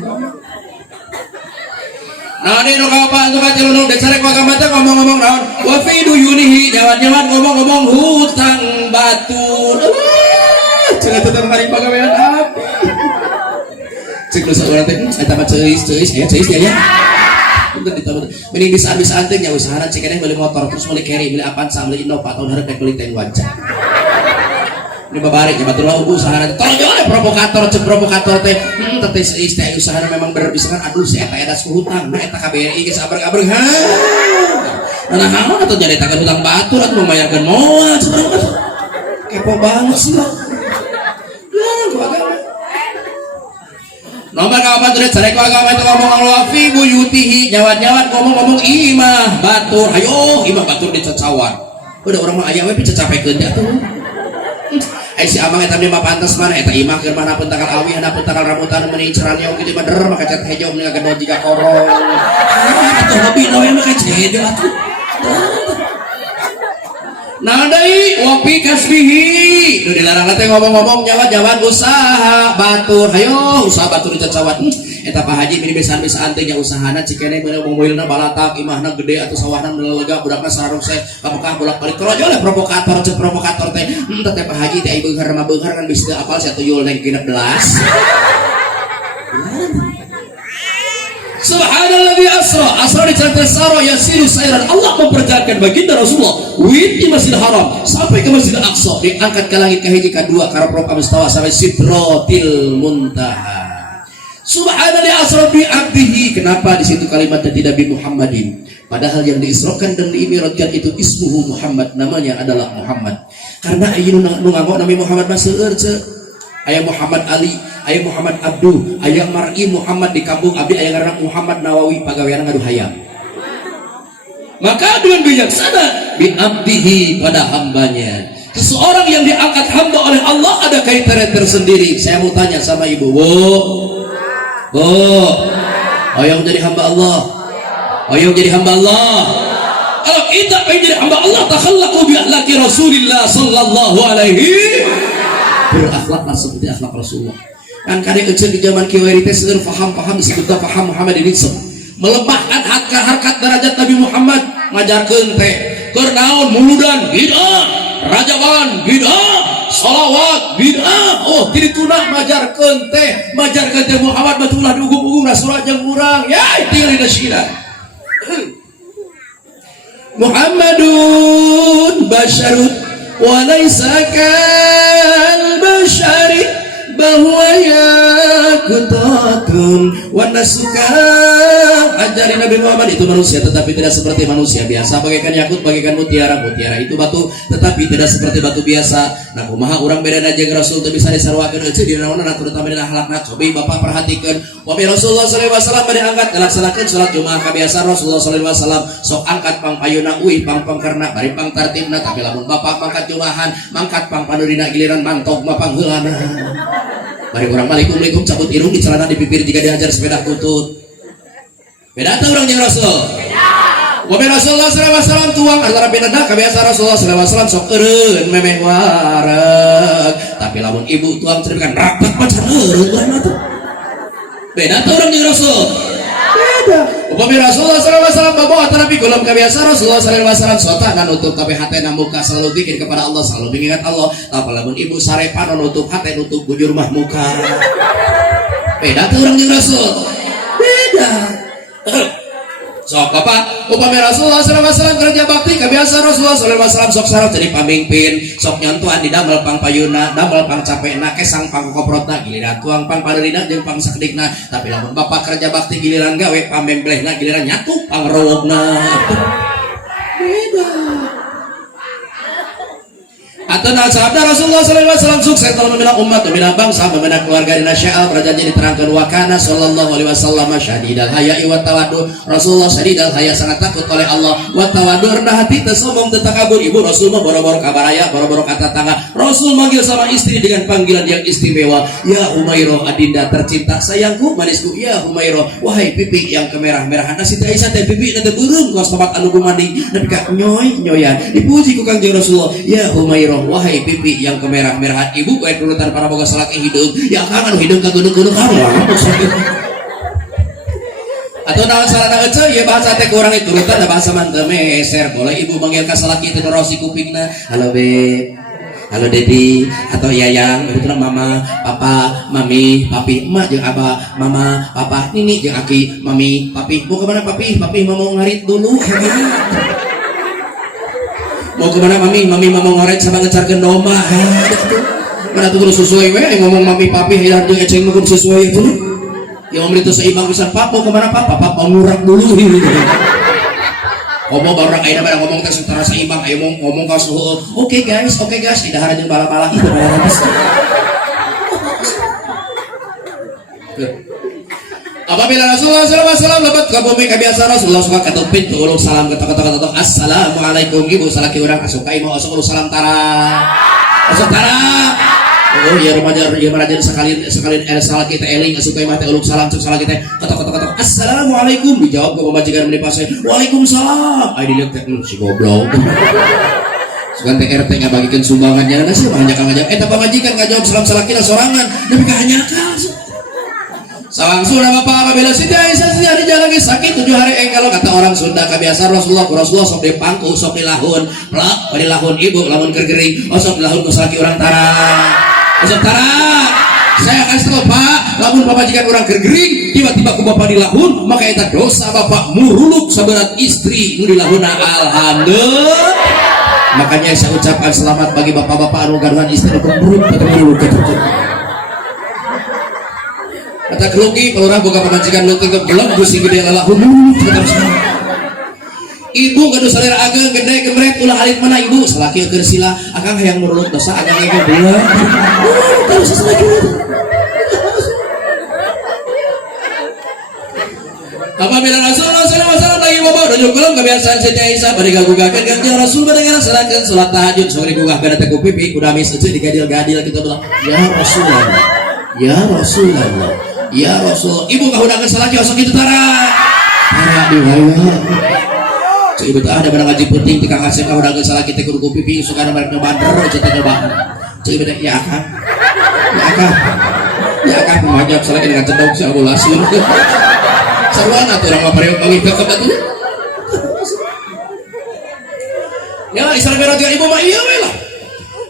nah ini nu kaapa atuh kacelunung dek sarek agama teh ngomong-ngomong naon wa fi duyunihi nyawat-nyawat ngomong-ngomong hutang batur cenah teh mari pagawean api cek lu saurang teh eta mah ceus aya ceus ya untuk ditambah mending bisa teh nya usahana cek keneh beli motor terus beli carry beli Avanza beli Innova tahun hareup beli teh wajah ini babari nya batur usaha usahana tolong oleh provokator teh teh seis teh usahana memang bener bisa kan aduh si eta hutang eta KBRI geus abreg-abreg ha nah naon atuh jadi tangan hutang batur atuh membayarkeun moal kepo banget sih lah nomor kapan tuh carek agama itu ngomong Allah fi buyutihi nyawat-nyawat ngomong-ngomong imah batur ayo imah batur dicacawat udah orang mah aya we dicacapekeun teh atuh ai si abang eta mah pantes mana eta imah keur manapun tanggal awi hanapun tanggal rambutan meni ceraniau kitu mah der maka cat hejo meni gadol jiga korong atuh hobi nawe mah kecede atuh nah deui wapi kasbihi nu dilarang teh ngomong-ngomong jawan-jawan usaha batur hayo usaha batur dicacawat eta Pak Haji mini besan-besan teh nya usahana cikene meunang mobilna balatak imahna gede atuh sawahna lega budakna sarung se apakah bolak-balik terus oleh provokator teh teh Pak Haji teh beunghar mah beunghar kan bisa apal sia tuyul neng 16 Subhanalladzi asra di cantik saro yasiru sairan Allah memperjalankan baginda Rasulullah di Masjidil Haram sampai ke Masjidil Aqsa diangkat ke langit kahiji kadua karena proka mustawa sampai Sidratil Muntaha. Subhanalladzi asra bi abdihi kenapa di situ kalimatnya tidak bi Muhammadin padahal yang diisrokan dan diimiratkan itu ismuhu Muhammad namanya adalah Muhammad karena ayeuna nu nganggo nami Muhammad mah seueur aya Muhammad Ali, aya Muhammad Abdu, aya Mar'i Muhammad di kampung abdi aya ngaranna Muhammad Nawawi pagawean ngadu hayam. Maka dengan bijaksana bi abdihi pada hambanya. Seseorang yang diangkat hamba oleh Allah ada kaitannya tersendiri. Saya mau tanya sama ibu, Bu, ayo jadi hamba Allah. Ayo jadi hamba Allah. Kalau kita pengen jadi hamba Allah, takhallaqu bi akhlaqi Rasulillah sallallahu alaihi berakhlaklah seperti akhlak Rasulullah. Kan kadang kecil di zaman kiwari teh seueur paham disebutna paham Muhammadisme. Melemahkan harkat derajat Nabi Muhammad ngajarkeun teh keur naon muludan bid'ah, rajaban bid'ah, shalawat bid'ah. Oh, ti dituna majarkeun teh Muhammad batulah diugum-ugum rasulullah jeung urang. Ya, tinggal dina syira. Muhammadun basyarun walaysa kal bashari bahwa ya kutakun wana suka. Ajari Nabi Muhammad itu manusia tetapi tidak seperti manusia biasa, bagaikan yakut bagaikan mutiara. Mutiara itu batu tetapi tidak seperti batu biasa. Nah kumaha urang beda jeung Rasul teu bisa disarwakeun eueuh di naonna terutama dina akhlakna. Cobi Bapak perhatikeun wami Rasulullah sallallahu alaihi wasallam bade angkat ngalaksanakeun salat Jumaah kabiasa Rasulullah sallallahu alaihi wasallam sok angkat pang payuna uih pang pangkarna bari pang tartibna. Tapi lamun Bapak mangkat Jumahan mangkat pang panurina giliran mantok mah pangheulana. Bari urang malikum cabut irung di celana di bibir jika diajar sepeda kutut. Beda tuh orang jeung Rasul. Wabi Rasulullah SAW tuang antara pindah kebiasa Rasulullah SAW sok eureun memeh wareg. Tapi lamun ibu tuang ceritakan rapat pacar eureun tuh. Beda tuh orang jeung Rasul. Beda. Wabi Rasulullah SAW bawa antara pikulam kebiasa Rasulullah SAW sota nutup kabeh hatena muka selalu bikin kepada Allah, selalu mengingat Allah. Tapi lamun ibu sarepan nutup hate nutup bujur mah muka. Beda tuh orang jeung Rasul. Beda. Sok Bapak upami Rasulullah SAW kerja bakti kebiasa Rasulullah SAW sok sareng jadi pamimpin, sok nyantuan di damel pang payuna, damel pang capekna, kesang pang koprotna, giliran tuang pang paderina jeung pang sakedikna. Tapi lamun Bapak kerja bakti giliran gawe pamemblehna, giliran nyatu pang rowogna. Beda. Atana sabda Rasulullah SAW sukses dalam membela umat, membela bangsa, membela keluarga dina Sya'al. Perjanjian diterangkan wakana sallallahu alaihi wasallam syadidal haya'i wa tawadu. Rasulullah syadidal haya sangat takut oleh Allah, wa tawadu rendah hati teu sombong teu takabur. Ibu Rasul mah boro-boro kabaraya, boro-boro kata tangga. Rasul manggil sama istri dengan panggilan yang istimewa. Ya Humairah adinda tercinta, sayangku manisku. Ya Humairah, wahai pipi yang kemerah-merahan. Siti Aisyah teh pipi teh burung kos tempat anu gumandi. Nabi ka nyoy-nyoyan. Dipuji ku Kangjeng Rasulullah. Ya Humairah, wahai pipi yang kemerah-merahan. Ibu baik nurutan para boga salaki hidung. Ya kangen hidung ka gunung-gunung kamu. Atau naon sarana ece ya bahasa teh kurang itu nurutan bahasa manteu meser. Boleh ibu manggil ka salaki teh rosi kupingna. Halo Beb. Halo Dedi atau Yayang, betul mama, papa, mami, papi, emak jeung abah, mama, papa, nini jeung aki, mami, papi. Mau kemana papi? Papi mau ngarit dulu. Mau kemana mami? Mami mau ngoret sama ngecarkeun domba. Mana tuh kudu sesuai we ngomong mami papi hilang jeung eceng nu kudu sesuai itu. Ya ngomong itu seimbang pisan. Papa mau kemana papa? Papa ngurak dulu. Ngomong orang ayeuna mah ngomong teh setara seimbang, ayo ngomong ka suhu. Oke guys, tidak ada jeung bala-bala itu habis. Apabila Rasulullah SAW lebat ke bumi kebiasa Rasulullah suka ketuk pintu uluk salam ketok-ketok assalamualaikum ibu salaki urang asukai mau asup uluk salam tara asup tara. Oh ya remaja sekalian salah kita eling asukai mah teh uluk salam cek salah kita ketok-ketok assalamualaikum dijawab ku pemajikan meni pasien waalaikumsalam. Ai dilihat teh si goblok. Sugan teh RT ngabagikeun sumbangannya na sih ngajak eta pamajikan ngajawab salam salakina sorangan tapi kahanyakan. Langsung nama Bapak apabila Siti Aisyah hari jalan sakit 7 hari kalau kata orang Sunda kebiasaan Rasulullah sok dipangku sok dilahun plak pada lahun ibu lamun kergering sok dilahun kusaki orang tara sok tara. Saya akan setel Pak lamun pamajikan orang kergering tiba-tiba ku Bapak dilahun maka eta dosa Bapak muruluk saberat istri nu dilahuna alhamdulillah. Makanya saya ucapkan selamat bagi bapak-bapak anu gaduhan istri muruluk ketemu kata kelugi kalau orang buka pemajikan lu tetap gelap gusi gede lalahun ibu kadu salira ageng gede kemret ulah alit mana ibu selaki keur sila akang hayang muruluk dosa ageng ge bulan kalau seselaki apabila Rasulullah SAW lagi bawa dojo gelap kebiasaan Siti Aisyah bari gagugakeun Kangjeng Rasul bari ngalaksanakeun salat tahajud sore gugah beda teh ku pipi udah mis eueuh digadil-gadil kita bilang ya Rasulullah ya Rasulullah ya Rasul, ibu kahudakeun salaki osok kitu tara. Tara diwaya. Cek ibu teh ada barang ngaji penting ti Kang Asep kahudakeun salaki teh kudu pipi sukana bareng bander cek teh nyoba. Cek ibu teh ya Kang. Ya Kang pemajab salaki dengan cedok si Abu Lasin. Sarwana teh urang mapariok panggih ka batu. Ya Isra Mi'raj ibu mah ieu we lah.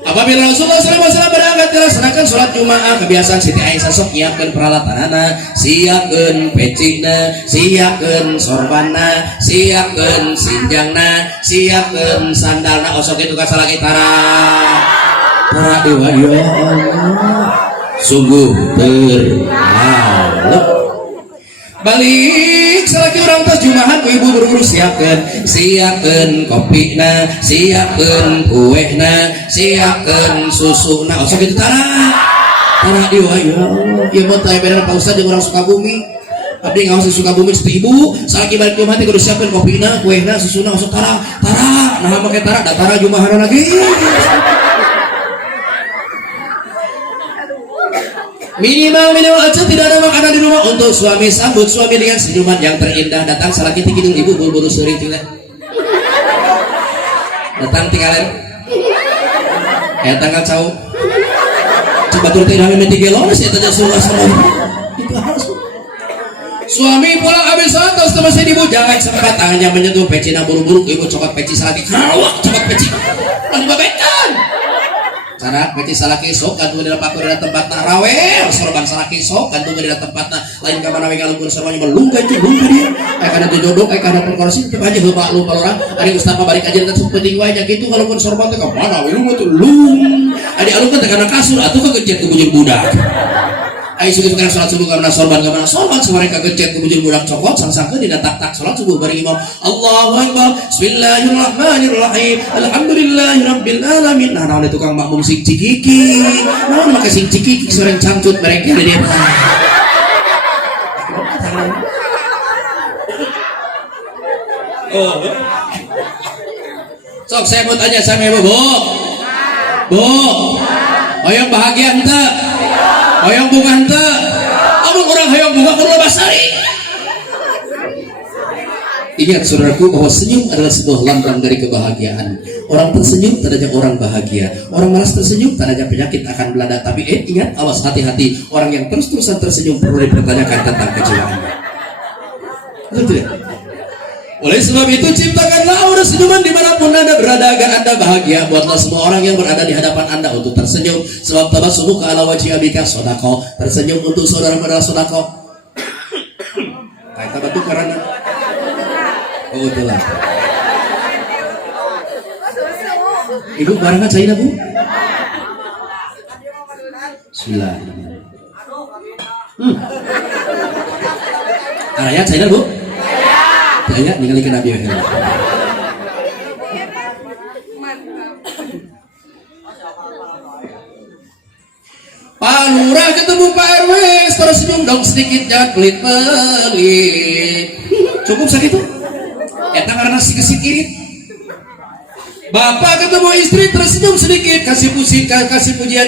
Apabila Rasulullah SAW berangkat dilaksanakan sholat Jumaah kebiasaan Siti Aisyah sok nyiapkeun peralatanana, siapkeun pecina, siapkeun sorbanna, siapkeun sinjangna, siapkeun sandalna osok itu ka salaki tara. Tara dewa ya Allah. sungguh terlalu. Balik salaki orang tos jumahan ku ibu buru-buru siapkeun kopina, siapkeun kuehna, siapkeun susuna. Oh sok kitu tara ieu ya Allah. Ieu mah teh bener Pak Ustaz jeung urang Sukabumi. Abdi ngawas di Sukabumi seperti ibu, salaki balik ke rumah teh kudu siapkeun kopina, kuehna, susuna, sok tara. Nah make tara, da tara jumahan lagi. Minimal aja tidak ada makanan di rumah untuk suami. Sambut suami dengan senyuman yang terindah. Datang salaki tinggi ibu buru-buru seuring tinggal. Datang tinggalan. Tanggal cau. Coba turun tinggal meti gelo sih tanya suruh sama itu harus. Suami pulang habis atas sama si ibu jangan sempat tangannya menyentuh peci na buru-buru ibu cokot peci salaki kerawak cokot peci. Lalu babekan. Cara peci salaki sok kantung di pakur di tempat na rawe sorban salaki sok kantung di tempat na lain ka mana we galungkeun sorbannya melungka dia kana jodoh kana perkorsi teu aja heuba lu palora ari ustaz balik aja teh penting wae nya kitu kalaupun sorban teh ka mana we lu tuh lung ari alungkeun teh kana kasur atuh kegecet ku bujur budak ai sudah sekarang salat subuh karena sorban semare kegecet ku bujur budak cokot sangsangkeun dina tak salat subuh bareng imam Allahu akbar bismillahirrahmanirrahim alhamdulillahirabbil alamin. Nah naon tukang makmum sing cikiki naon make sing cikiki soreng cangcut bareng di dia. Oh. Sok saya mau tanya sama ibu, Bu, hoyong bahagia henteu? Hoyong bunga henteu? Amun urang hoyong bunga kudu basari. Ingat saudaraku bahwa senyum adalah sebuah lambang dari kebahagiaan. Orang tersenyum tandanya orang bahagia. Orang malas tersenyum tandanya penyakit akan melanda. Tapi ingat, awas hati-hati. Orang yang terus-terusan tersenyum perlu dipertanyakan tentang kejiwaannya. Betul tidak? Oleh sebab itu ciptakanlah aura senyuman dimanapun anda berada agar anda bahagia. Buatlah semua orang yang berada di hadapan anda untuk tersenyum. Sebab tabassumuka ala wajhi abika sodako. Tersenyum untuk saudara adalah sodako. Kita bantu karena oh itulah. Ibu barengan saya Bu. Bismillah. Ayat saya Bu. Ayat ninggalikeun Nabi Muhammad. Pak Lurah ketemu Pak RW, tersenyum dong sedikit jangan pelit-pelit. Cukup sakitu. Eta karena si kesit irit. Bapak ketemu istri tersenyum sedikit, kasih pujian,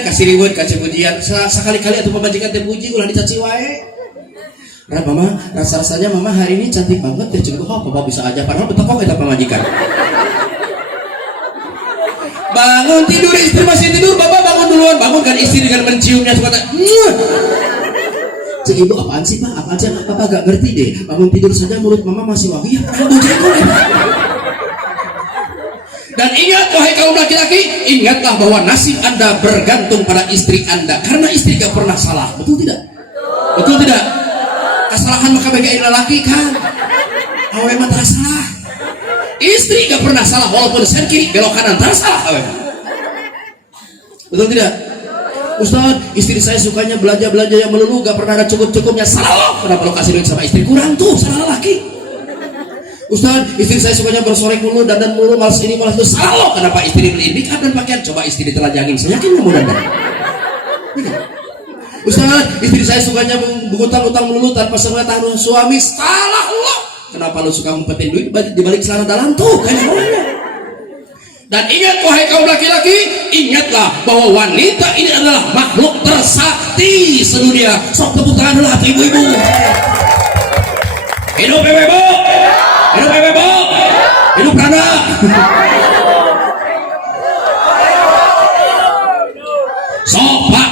kasih reward, kasih pujian. Sekali-kali atau pemajikan teh puji ulah dicaci wae. Nah, mama, rasa-rasanya mama hari ini cantik banget ya. Juga papa bisa aja padahal betapa kita pemajikan. Bangun tidur istri masih tidur, bapak bangun duluan. Bangunkan istri dengan menciumnya suka tak. Cik ibu apaan sih pak? Apaan sih? Papa gak ngerti deh. Bangun tidur saja mulut mama masih wangi. Ya, dan ingat wahai kaum laki-laki, ingatlah bahwa nasib anda bergantung pada istri anda. Karena istri gak pernah salah. Betul tidak? Betul tidak? Kesalahan maka bagain lelaki kan? Awe mah salah. Istri gak pernah salah walaupun sen kiri belok kanan salah awe. Betul tidak? Ustaz, istri saya sukanya belanja yang melulu gak pernah ada cukup-cukupnya. Salah. Kenapa lo kasih duit sama istri? Kurang tuh, salah lelaki. Ustaz, istri saya sukanya bersorek mulu, dandan mulu, malas ini malas itu. Salah. Kenapa istri beliin make up dan pakaian? Coba istri ditelanjangin. Saya yakin kamu dandan. Ustaz, istri saya sukanya mengutang-utang melulu tanpa sepengetahuan suami. Salah Allah. Kenapa lu suka ngumpetin duit di balik celana dalam tuh? Kayak mana? Dan ingat wahai kaum laki-laki, ingatlah bahwa wanita ini adalah makhluk tersakti sedunia. Sok tepuk tangan dulu hati ibu-ibu. Hidup ibu-ibu. Hidup ibu-ibu. Hidup Rana. Sok Pak,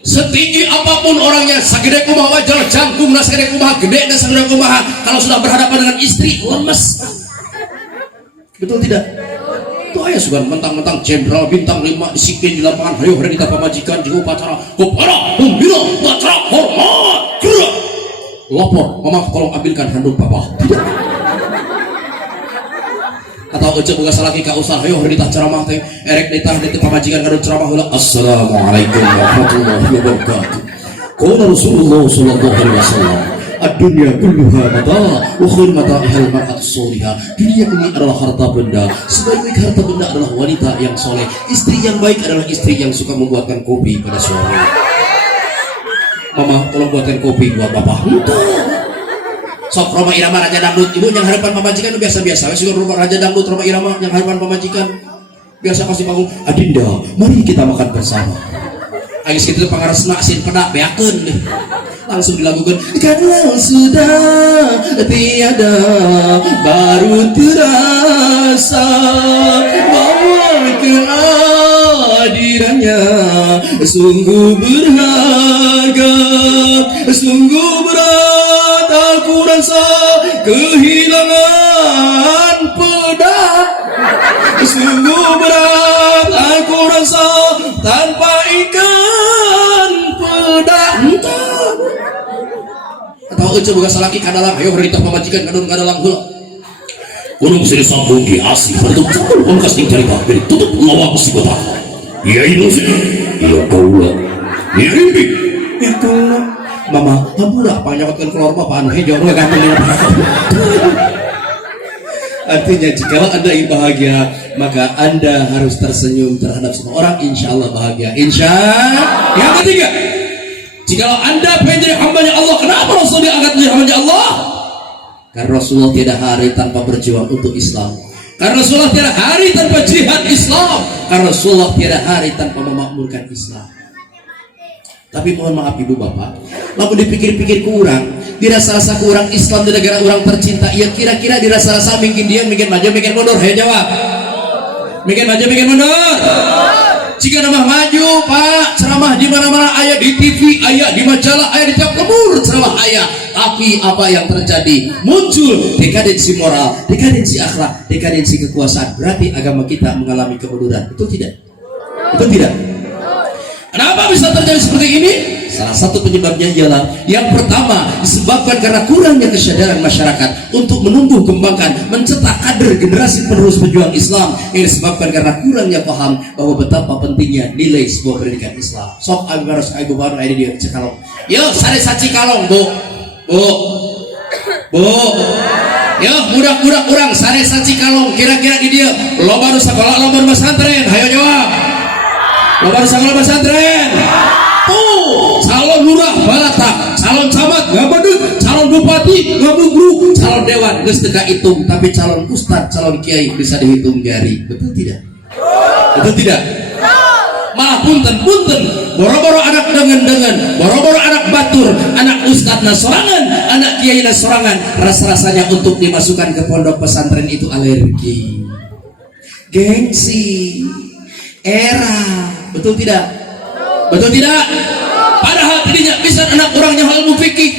setinggi apapun orangnya, segede kumaha wajar jangkung, segede kumaha gede dan segede kumaha, kalau sudah berhadapan dengan istri lemes. Betul tidak? Itu ayah sudah mentang-mentang jenderal bintang 5 disiplin di lapangan. Ayo hari kita pemajikan di upacara kepada pembina upacara hormat. Gerak. Lapor, mama tolong ambilkan handuk papa. Tidak. atau ece boga salaki ka usah hayo ditah ceramah teh erek ditah di pamajikan kada ceramah heula assalamualaikum warahmatullahi wabarakatuh. Qala Rasulullah sallallahu alaihi wasallam ad-dunya kulluha mata wa khair mata'ihal mar'atu sholiha. Dunia ini adalah harta benda, sebaik-baik harta benda adalah wanita yang soleh. Istri yang baik adalah istri yang suka membuatkan kopi pada suami. Mama tolong buatkan kopi buat bapak. Sok Roma Irama Raja Dangdut, ibu yang harapan pemajikan biasa-biasa. Wes juga Raja Dangdut Roma Irama yang harapan pemajikan biasa pasti bangun. Adinda, mari kita makan bersama. Ais kita pangaresna asin pedak beakeun deh. Langsung dilakukan. Kalau sudah tiada baru terasa bahwa kehadirannya sungguh berharga, sungguh berat aku rasa kehilangan pedak, sungguh berat aku rasa tanpa ikan pedak. Atau ece boga salaki kadalang ayo harita pamajikan kadalang heula. Gunung Sri Sambung di asih bertemu campur pangkas ning carita beri tutup ngawak si kota. Iya ini sih. Iya kaula. Iya ini. Itu mama hampura panyawatkeun keluar bapak anu hejo nu gantung dina. Artinya jika Anda ingin bahagia, maka Anda harus tersenyum terhadap semua orang, insya Allah bahagia. Yang ketiga, jika Anda pengen jadi hambanya Allah, kenapa Rasul diangkat menjadi hambanya Allah? Karena Rasulullah tiada hari tanpa berjuang untuk Islam. Karena Rasulullah tiada hari tanpa jihad Islam. Karena Rasulullah tiada hari tanpa memakmurkan Islam. Tapi mohon maaf ibu bapak, lalu dipikir-pikir kurang, dirasa-rasa kurang Islam di negara orang tercinta, ya kira-kira dirasa-rasa mungkin dia mungkin maju, mungkin mundur, ya jawab. Mungkin maju, mungkin mundur. Jika nama maju pak, ceramah di mana-mana, ayat di TV, ayat di majalah, ayat di tiap lembur, ceramah ayat. Tapi apa yang terjadi? Muncul dekadensi moral, dekadensi akhlak, dekadensi kekuasaan. Berarti agama kita mengalami kemunduran. Betul tidak? Betul tidak? Kenapa bisa terjadi seperti ini? Salah satu penyebabnya ialah yang pertama disebabkan karena kurangnya kesadaran masyarakat untuk menumbuh kembangkan, mencetak kader generasi penerus pejuang Islam, yang disebabkan karena kurangnya paham bahwa betapa pentingnya nilai sebuah pendidikan Islam. Sok harus aku baru ada dia Cikalong. Yo, sare saci kalong, Bu. Yo, budak-budak kurang sare saci kalong. Kira-kira di dia loba nu sakola, loba nu pesantren. Hayo jawab. Loba nu sakola pesantren. Calon lurah Balatak, calon camat Gabadut, calon bupati Gabugru, calon dewan geus teu kahitung, tapi calon ustad, calon kiai bisa dihitung jari. Betul tidak? Betul tidak? Malah punten boro-boro anak dengan boro-boro anak batur, anak ustadna sorangan, anak kiaina sorangan, rasa-rasanya untuk dimasukkan ke pondok pesantren itu alergi, gengsi, era. Betul tidak? Betul tidak? Padahal tadinya bisa anak orangnya ilmu fikih,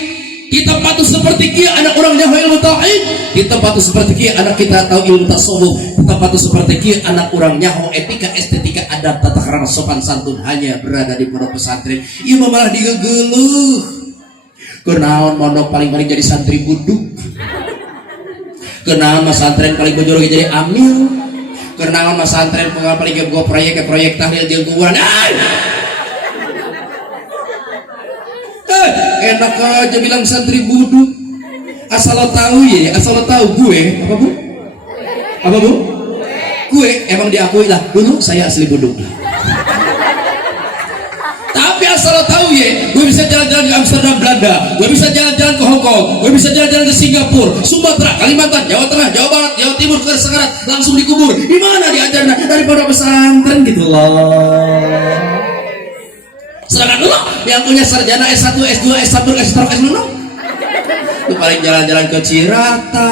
kita patuh seperti kia anak orangnya ilmu tauhid, kita patuh seperti kia anak kita tahu ilmu tasawuf, kita patuh seperti kia anak orangnya etika, estetika, adab, tata krama, sopan santun hanya berada di pondok pesantren. Ia malah digegeluh. Kenaon mondok paling jadi santri buduk. Kenaon pesantren paling bojor jadi amil. Kenaon pesantren paling gua proyek tahlil jeung kuburan. Enak aja bilang santri buduk. Asal lo tahu ya, asal lo tahu gue apa bu? Apa bu? Gue emang diakui lah dulu saya asli buduk. Tapi asal lo tahu ya, gue bisa jalan-jalan ke Amsterdam Belanda, gue bisa jalan-jalan ke Hong Kong, gue bisa jalan-jalan ke Singapura, Sumatera, Kalimantan, Jawa Tengah, Jawa Barat, Jawa Timur, ke Sekarat, langsung dikubur. Di mana diajarnya? Dari pondok pesantren gitu loh. Sedangkan lo yang punya sarjana S1, S2, S1, S3, S0 itu paling jalan-jalan ke Cirata,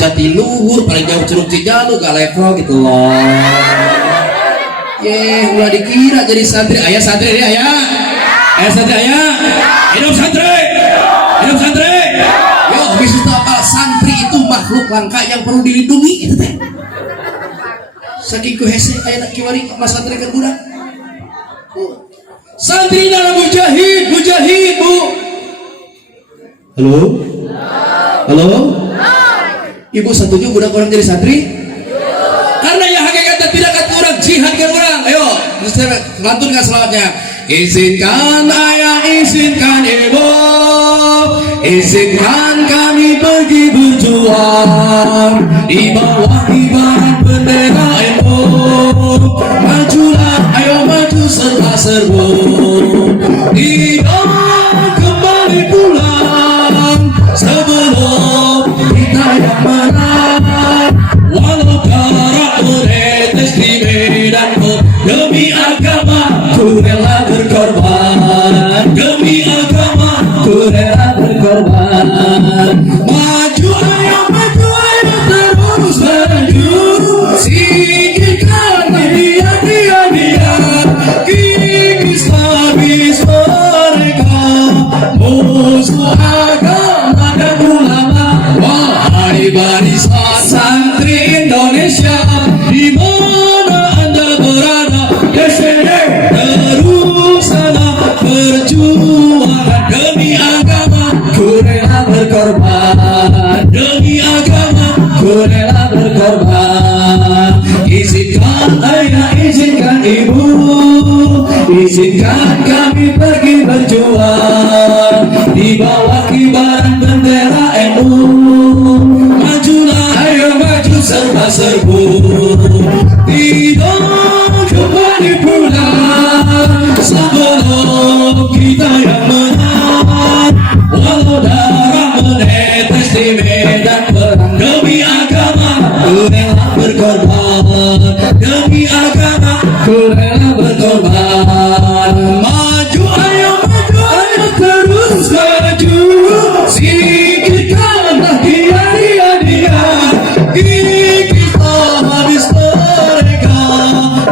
Jatiluhur, paling jauh Curug Cijalu, gak level gitu loh. Ulah dikira jadi santri. Ayah santri ya, ayah. Ayah santri ayah. Hidup santri. Hidup santri. Yo, habis itu apa? Santri itu makhluk langka yang perlu dilindungi itu teh. Saking kuhese aya nak kiwari mas santri kan budak. Santri dalam mujahid bu. Halo? Ibu setuju budak orang jadi santri? eta tidak kat orang jihad ke orang. Ayo, lantunkan selawatnya. Izinkan ayah, izinkan ibu, izinkan kami pergi berjuang di bawah kibaran bendera ibu. Majulah, ayo maju serta serbu. Tidak kembali pulang sebelum kita yang menang. Walau darah menetes di medan demi agama ku rela berkorban, demi agama ku rela berkorban. Maju ayo terus maju, singkirkan dia kikis habis mereka musuh agama dan ulama. Wahai barisan santri Indonesia, di mana anda berada, di sini teruslah berjuang demi agama ku rela berkorban, demi agama ku rela berkorban. Izinkan ayah, izinkan ibu, izinkan kami pergi berjuang di bawah kibaran bendera NU. Majulah, ayo maju serba serbu. Tidak kembali pulang sebelum kita yang menang. Walau darah menetes di medan perang demi agama ku rela berkorban, demi agama ku rela berkorban. Maju ayo terus maju, singkirkanlah dia kikis habis mereka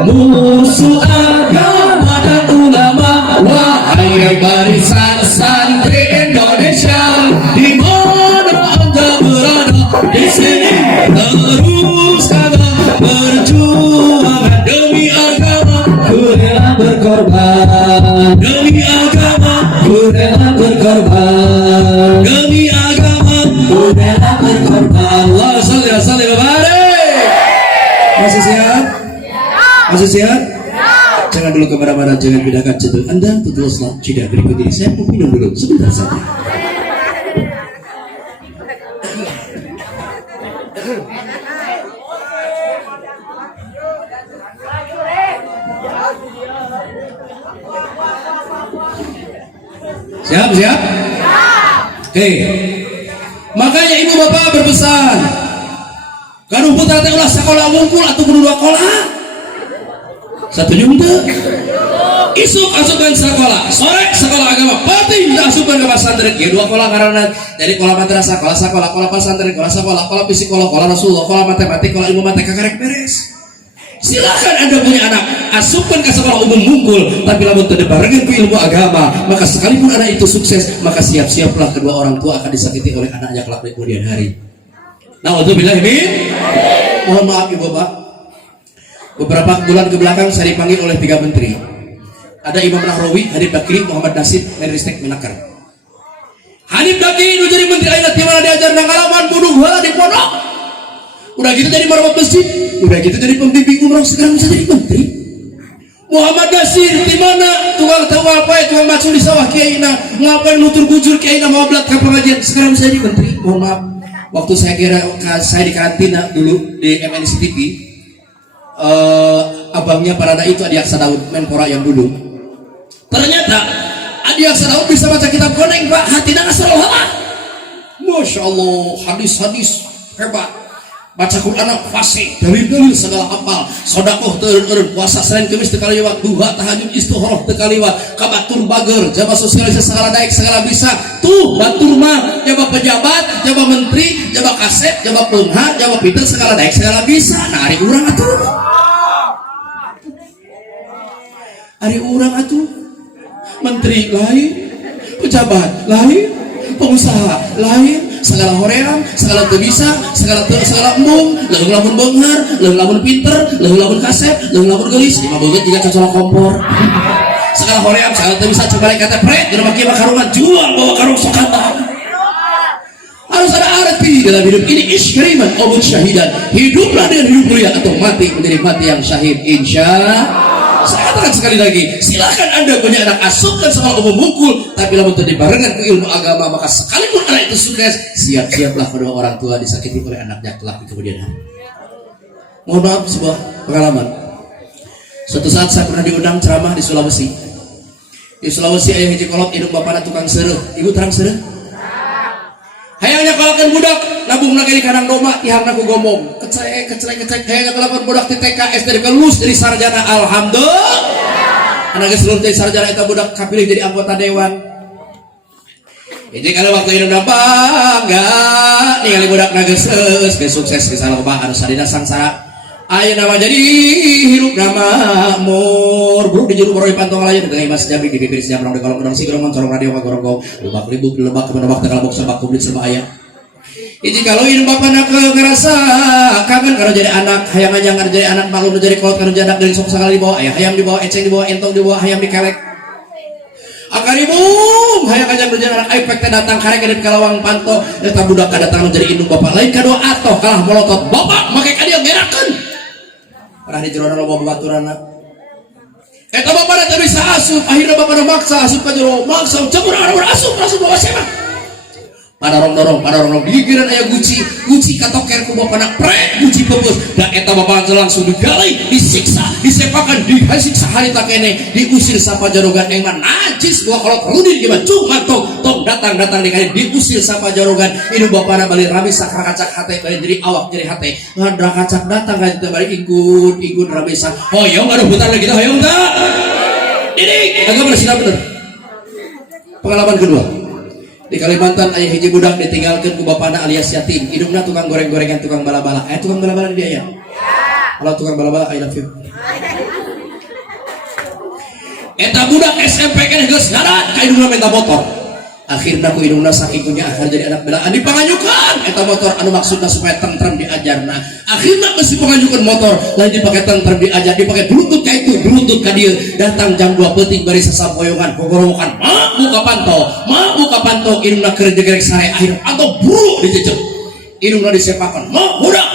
musuh agama dan ulama. Wahai barisan santri Indonesia, di mana anda berada, di sini teruskanlah berjuang demi agama ku rela berkorban, demi agama ku rela berkorban, demi agama ku rela berkorban. Allah salli babarik. Masih siap? Masih siap? Jangan dulu kemana-mana, jangan pindahkan jadwal Anda. Tutuslah jeda berikut ini. Saya mau minum dulu sebentar saja. Siap? Oke. Makanya ibu bapak berpesan, kanu putra teh ulah sekolah wungkul atau kudu dua sekolah. Setuju henteu? Isuk asupan sekolah, sore sekolah agama, penting asupan ke pesantren. Ya dua sekolah karena dari sekolah madrasah, sekolah pesantren, sekolah psikolog, sekolah rasulullah, sekolah matematik, sekolah ilmu matematika karek beres. Silakan anda punya anak, asupkan ke sekolah umum Wungkul, tapi lamun teu dibarengan ku ilmu agama, maka sekalipun anak itu sukses, maka siap-siaplah kedua orang tua akan disakiti oleh anaknya kelak di kemudian hari. Nauzubillah min. Mohon maaf ibu bapak, beberapa bulan ke belakang saya dipanggil oleh 3 menteri. Ada Imam Nahrawi, Hanif Dakiri, Muhammad Nasib, Menristek Menaker. Hanif Dakiri nu jadi menteri ayeuna ti mana diajar nang ngalaman bunuh heula di pondok. Udah gitu jadi merawat masjid, udah gitu jadi pembimbing umroh, sekarang bisa jadi menteri. Muhammad Nasir di mana tukang tahu apa ya, tukang macul di sawah kiaina, ngapain nutur bujur kiaina mau belat ke pengajian, sekarang bisa jadi menteri. Mohon maaf, waktu saya di karantina dulu di MNC TV, abangnya Parada itu Adi Aksa Daud, Menpora yang dulu. Ternyata Adi Aksa Daud bisa baca kitab koneng pak, hatinya ngasal Allah. Masya Allah, hadis-hadis hebat. Baca Quran fasih, dalil-dalil segala hafal, sedekah teu puasa Senin Kamis teu kaliwat, duha tahajud istikharah teu kaliwat, kabatur bager, jaba sosialisasi segala daek segala bisa. Tuh batur mah jaba pejabat, jaba menteri, jaba kasep, jaba peunghat, jaba pinter segala daek segala bisa. Nah ari urang atuh. Ari urang atuh. Menteri lain, pejabat lain, pengusaha lain, segala hoream, segala teu bisa, segala embung, leuh lamun beunghar, leuh lamun pinter, leuh lamun kasep, leuh lamun geulis, lima beungeut jiga cocok kompor. Segala hoream, segala teu bisa coba kata pret, dina maki mah karungan jual bawa karung sokata. harus ada arti dalam hidup ini. Iskriman obut syahidan, hiduplah dengan hidup mulia atau mati menjadi mati yang syahid, insya. Saya katakan sekali lagi, silakan Anda punya anak asuh dan sekolah memukul, tapi lamun dibarengan ke ilmu agama, maka sekalipun anak itu sukses, siap-siaplah kedua orang tua disakiti oleh anaknya kelak di kemudian hari. Mohon maaf, sebuah pengalaman. Suatu saat saya pernah diundang ceramah di Sulawesi. Di Sulawesi ayah hiji kolot induk bapana tukang sereh. Ibu terang sereh? Hayang nyakalakan budak nabung lagi di kandang domba tihangna ku gomong kecek hayang nyakalakan budak di TK SD lulus jadi sarjana, alhamdulillah. Anak geus lulus jadi sarjana eta budak kapilih jadi anggota dewan. Jadi kalau waktu itu udah bangga ningali budak geus sukses geus loba anu sadina sangsara. Ayeuna mah jadi hirup nama mur bro di juru boro pantong lain dengan Mas Jambi di bibir siam rong di kolong gedong sigrong mencorong radio ka gorong lebak libuk lebak kemen lebak tegal bok sebak kublit serba aya. Iji kalau ieu bapana ngerasa kangen kana jadi anak hayang anjang jadi anak malu jadi kolot kana jadak dari sok sakali dibawa aya hayam dibawa eceng dibawa entong dibawa hayam dikelek. Akaribum hayang anjang jadi anak efek teh datang karek di kalawang panto eta budak datang jadi indung bapak lain kadua atoh kalah molotot bapak make ka dia gerakeun. Pernah di jerona loba baturana. Eta bapana teh bisa asup, akhirna bapana maksa asup ka jero, maksa cebur asup bawa siapa? Padarong digiran aya guci katoker ku bapana prek guci bebus. Da eta bapana langsung digali, disiksa, disepakan, disiksa harita kene, diusir sapa jarogan engman najis gua kolot rudin gimana cuma tong datang dikali diusir sapa jarogan. Ini bapana balik rabi sakra kacak hate balik jadi awak jadi hate. Ngandra kacak datang ka teh balik ikut rabi sak. Hoyong aduh bentar lagi teh hoyong tah. Ini agak bener. Pengalaman kedua. Di Kalimantan ayah hiji budak ditinggalkan ku bapana alias yatim. Hidupna tukang goreng-gorengan, tukang bala-bala. Tukang bala-bala di dia ya? Kalau tukang bala-bala I love you. Eta budak SMP kan geus ngaran ka indungna minta motor. Akhirna ku indungna saking kunya akhir jadi anak belaan dipanganyukan eta motor anu maksudna supaya tentrem diajarna. Akhirna geus dipanganyukan motor lain dipake tentrem diajar dipake bluetooth ka itu bluetooth ka dieu datang jam 2 peuting bari sasampoyongan gogorowokan mak buka panto indungna keur jegrek sare akhir atau buru dijejeg indungna disepakan mak budak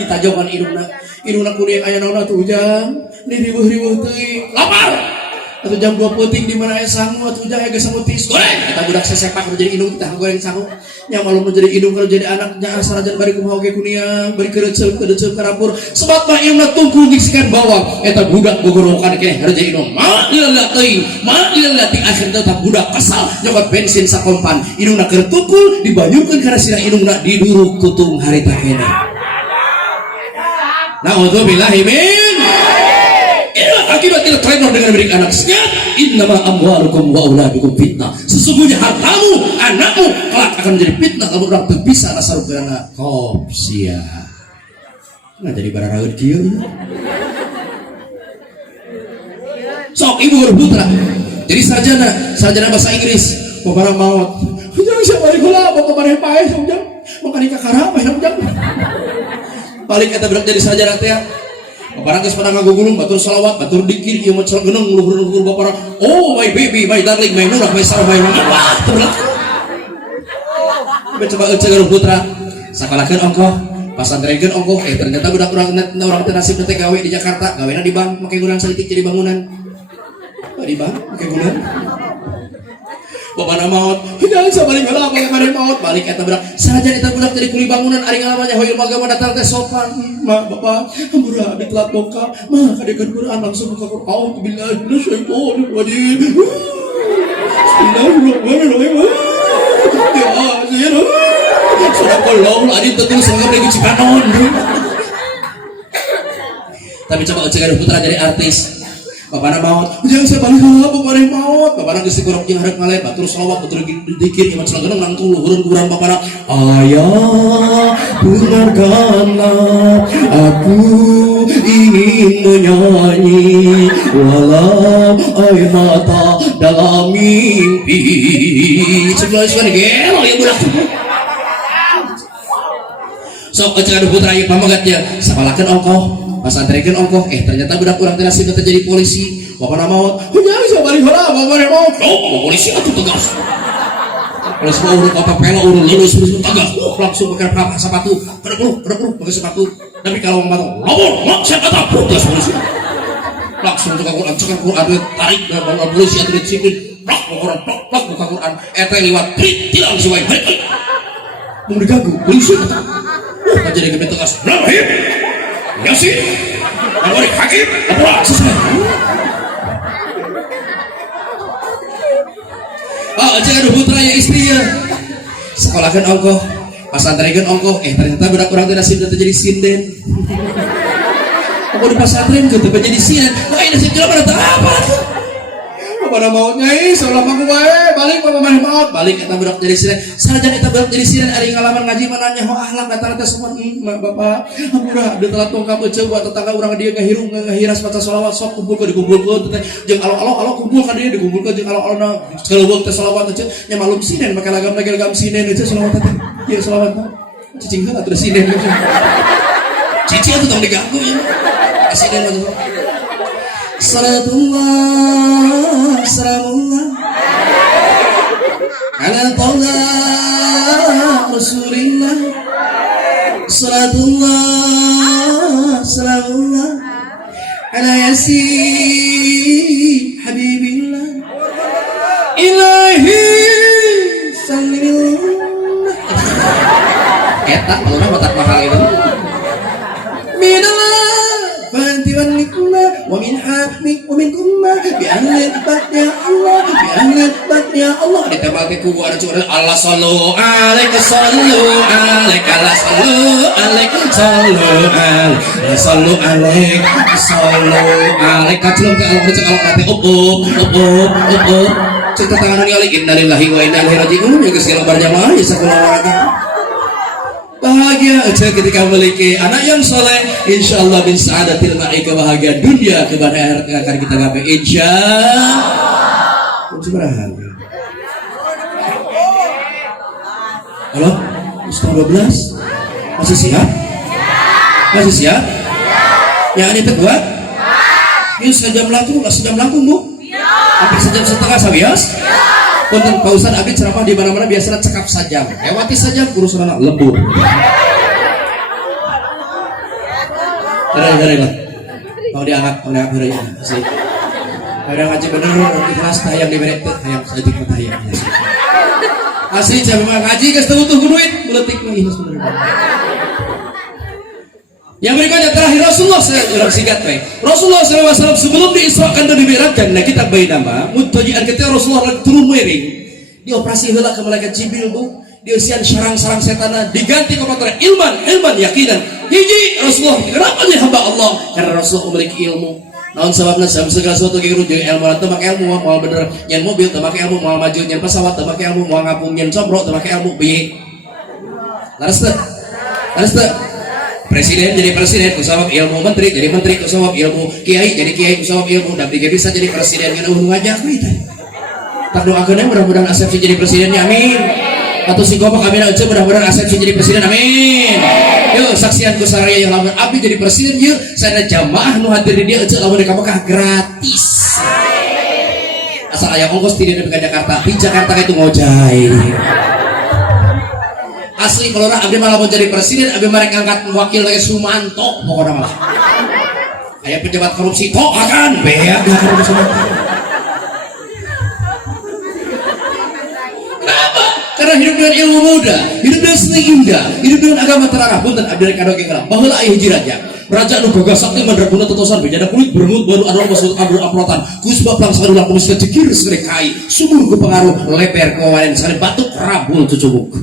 ditajokan indungna kuliah aya naonna tuh ujang diriweuh teuing lapar. Atau jam 2 peuting di mana aya sangu atuh ujang aya sangu tis goreng eta budak sesepak nu jadi indung kita goreng sangu nya malu menjadi indung kalau jadi anaknya sarajan bari kumaha ge kunia bari kereceup karapur sebab mah indungna tungku ngisikan bawang eta budak gogorokan keneh hareuj indung mak lilat di akhir tetap budak kesal nyokot bensin sakompan indungna keur tukul dibanyukeun kana sirah indungna diduruk tutung harita keneh. Na'udzubillahi min akibat kita trainer dengan milik anak senyap innama amwalukum wa auladukum fitnah sesungguhnya hartamu anakmu kelak akan menjadi fitnah kalau orang terpisah nasaruk karena kopsia nah jadi bararaud kieu sok ibu berputra jadi sarjana bahasa Inggris bapak maut jangan siapa dikula bapak kemarin pae ujang makanya kakara pae ujang paling eta berak jadi sarjana teh Bapak geus pada ngagugulung batur salawat batur dikir ieu mah geuneng luhur-luhur bapak oh my baby my darling my nurah my sarah my wah terbelah coba euceun putra sakalakeun ongkoh pasantrenkeun ongkoh ternyata budak urang teh nasib teh gawe di Jakarta gawena di bank make gurang salitik jadi bangunan di bank make gunan bapak maut hidang sabalik heula bagaimana maut balik eta budak sanajan eta budak jadi kuli bangunan ari ngalamanya hoyong agama datang teh sopan mak bapak hampura abdi telat boka mah kadekeun Quran langsung buka Quran billahi minasyaitonir rajim bismillahirrahmanirrahim ya azir sadaqallahu alazim tetul sangat lagi cikanon tapi coba cegar putra jadi artis bapak maut jangan sebalik heula bapak maut bapak geus dikorok jeung hareup ngale batur selawat batur dikir iman selenggeung nangtung luhureun kurang bapak ayah dengarkanlah aku ingin menyanyi walau air mata dalam mimpi sebelah suara gelo ya budak sok cegar putra ieu pamagatnya sapalakeun ongkoh pas antrekeun ongkoh ternyata budak urang teh nasib terjadi polisi bapak maut jangan bisa balik heula bapak maut oh polisi atuh tegas Kalau semua urut apa pelo urut lulus tegas, langsung pakai sepatu, kedek pakai sepatu. Tapi kalau mau matang, lapor, saya kata putus polisi. Langsung tukang Quran tarik dari polisi atau disiplin, plak buka Quran, lewat tilang si wae. Mau diganggu polisi. Kan jadi kami tegas, Rahim, Yasin, Al-Warik Hakim, lapor selesai. Jangan putra ya istri ya. Sekolahkan ongkoh, pasantrenkan ongkoh. Ternyata budak orang tidak nasib dan jadi sinden. Aku di pasantren gitu jadi sinden. Wah ini nasib jelas pada apa? Pada maunya seolah aku balik pemain maut balik kita budak jadi sinden. Sarjana kita budak jadi sinden. Hari ngalaman ngaji mananya. Oh ahlak kata-kata semua bapak. Ampura udah telat kamu coba tetangga orang dia ngahiras baca sholawat sok dikumpulkan. Jeung alo kumpulkan dia dikumpulkan jeung alo kalau buat tes sholawat aja. Nya malum sinden pakai lagam sinden aja sholawat teh. Iya sholawat. Cicingkeun atuh sinden. Cici atuh tong diganggu ya. Sinden atuh. Salatullah ala tola Rasulillah. Salatullah ala Yasin Habibillah. Ilahi sallallahu. Eta kalau batak mahal itu. Bantiwan nikmat wa min hafni wa min kumma bi ahli batnya Allah ditembak ke kubu ada curang Allah sallu alaika sallu alaika Allah sallu alaika celung ke Allah cek Allah kate op cerita tangan ni alik innalillahi wa inna ilaihi raji'un ya geus berjamaah ya sakulah bahagia aja ketika memiliki anak yang soleh, insyaallah bin sa'adatil ma'i kebahagiaan dunia kepada akhirat akan kita gapai insyaallah. Halo, setengah 12 masih siap? Yang ini kuat? Ini sejam langkung bu? Hampir sejam setengah sabias? Untuk Pak Ustadz Abi ceramah di mana-mana biasanya cekap saja, lewati saja urusan anak lembur. Dari lah, mau diangkat hari ini. Kadang ngaji bener, ikhlas tayang di merek tuh, tayang sedetik tayang. Asli jangan ngaji guys, tuh duit, meletik lagi sebenarnya. Yang berikutnya terakhir Rasulullah Rasulullah SAW sebelum diisrakan dan dimi'rajkan, nah kita bayi nama mutajian ketika Rasulullah turun miring dioperasi heula ke malaikat Jibril bu diusian sarang-sarang setan diganti ke patron ilman yakinan hiji Rasulullah kenapa dia hamba Allah karena Rasulullah memiliki ilmu. Naon sababna segala sesuatu ge rujuk ilmu teu make ilmu moal bener nyen mobil teu make ilmu moal maju nyen pesawat teu make ilmu moal ngapung nyen cobrok teu make ilmu piye laras teu presiden jadi presiden kusawab ilmu, menteri jadi menteri kusawab ilmu, kiai jadi kiai kusawab ilmu, dan dia bisa jadi presiden karena ngajak kita. Tak doakeun mudah-mudahan Asep jadi presidennya amin. Atau si gopak amin aja mudah-mudahan Asep jadi presiden amin. Yuk saksian ku saraya yang lamun abdi jadi presiden yuk sana jamaah nu hadir di dia aja lamun ka Mekah gratis. Asal aya ongkos ti dina ka Jakarta, di Jakarta itu ngojai. Asli kalau orang abdi malah mau jadi presiden, abdi mereka angkat wakil lagi Sumanto pokoknya malah. Kayak pejabat korupsi, kok akan beak gak korupsi. Kenapa? Karena hidup dengan ilmu muda, hidup dengan seni indah, hidup dengan agama terarah. Punten abdi rek kado kengkara. Baheula aya hiji raja nu gagah sakti mandraguna totosan bejana kulit berengut baru adalah maksud abdul aplotan kusbab langsung ulah kumis kecekir serekai subur ku pengaruh leper kawan sare batuk rabul cucubuk.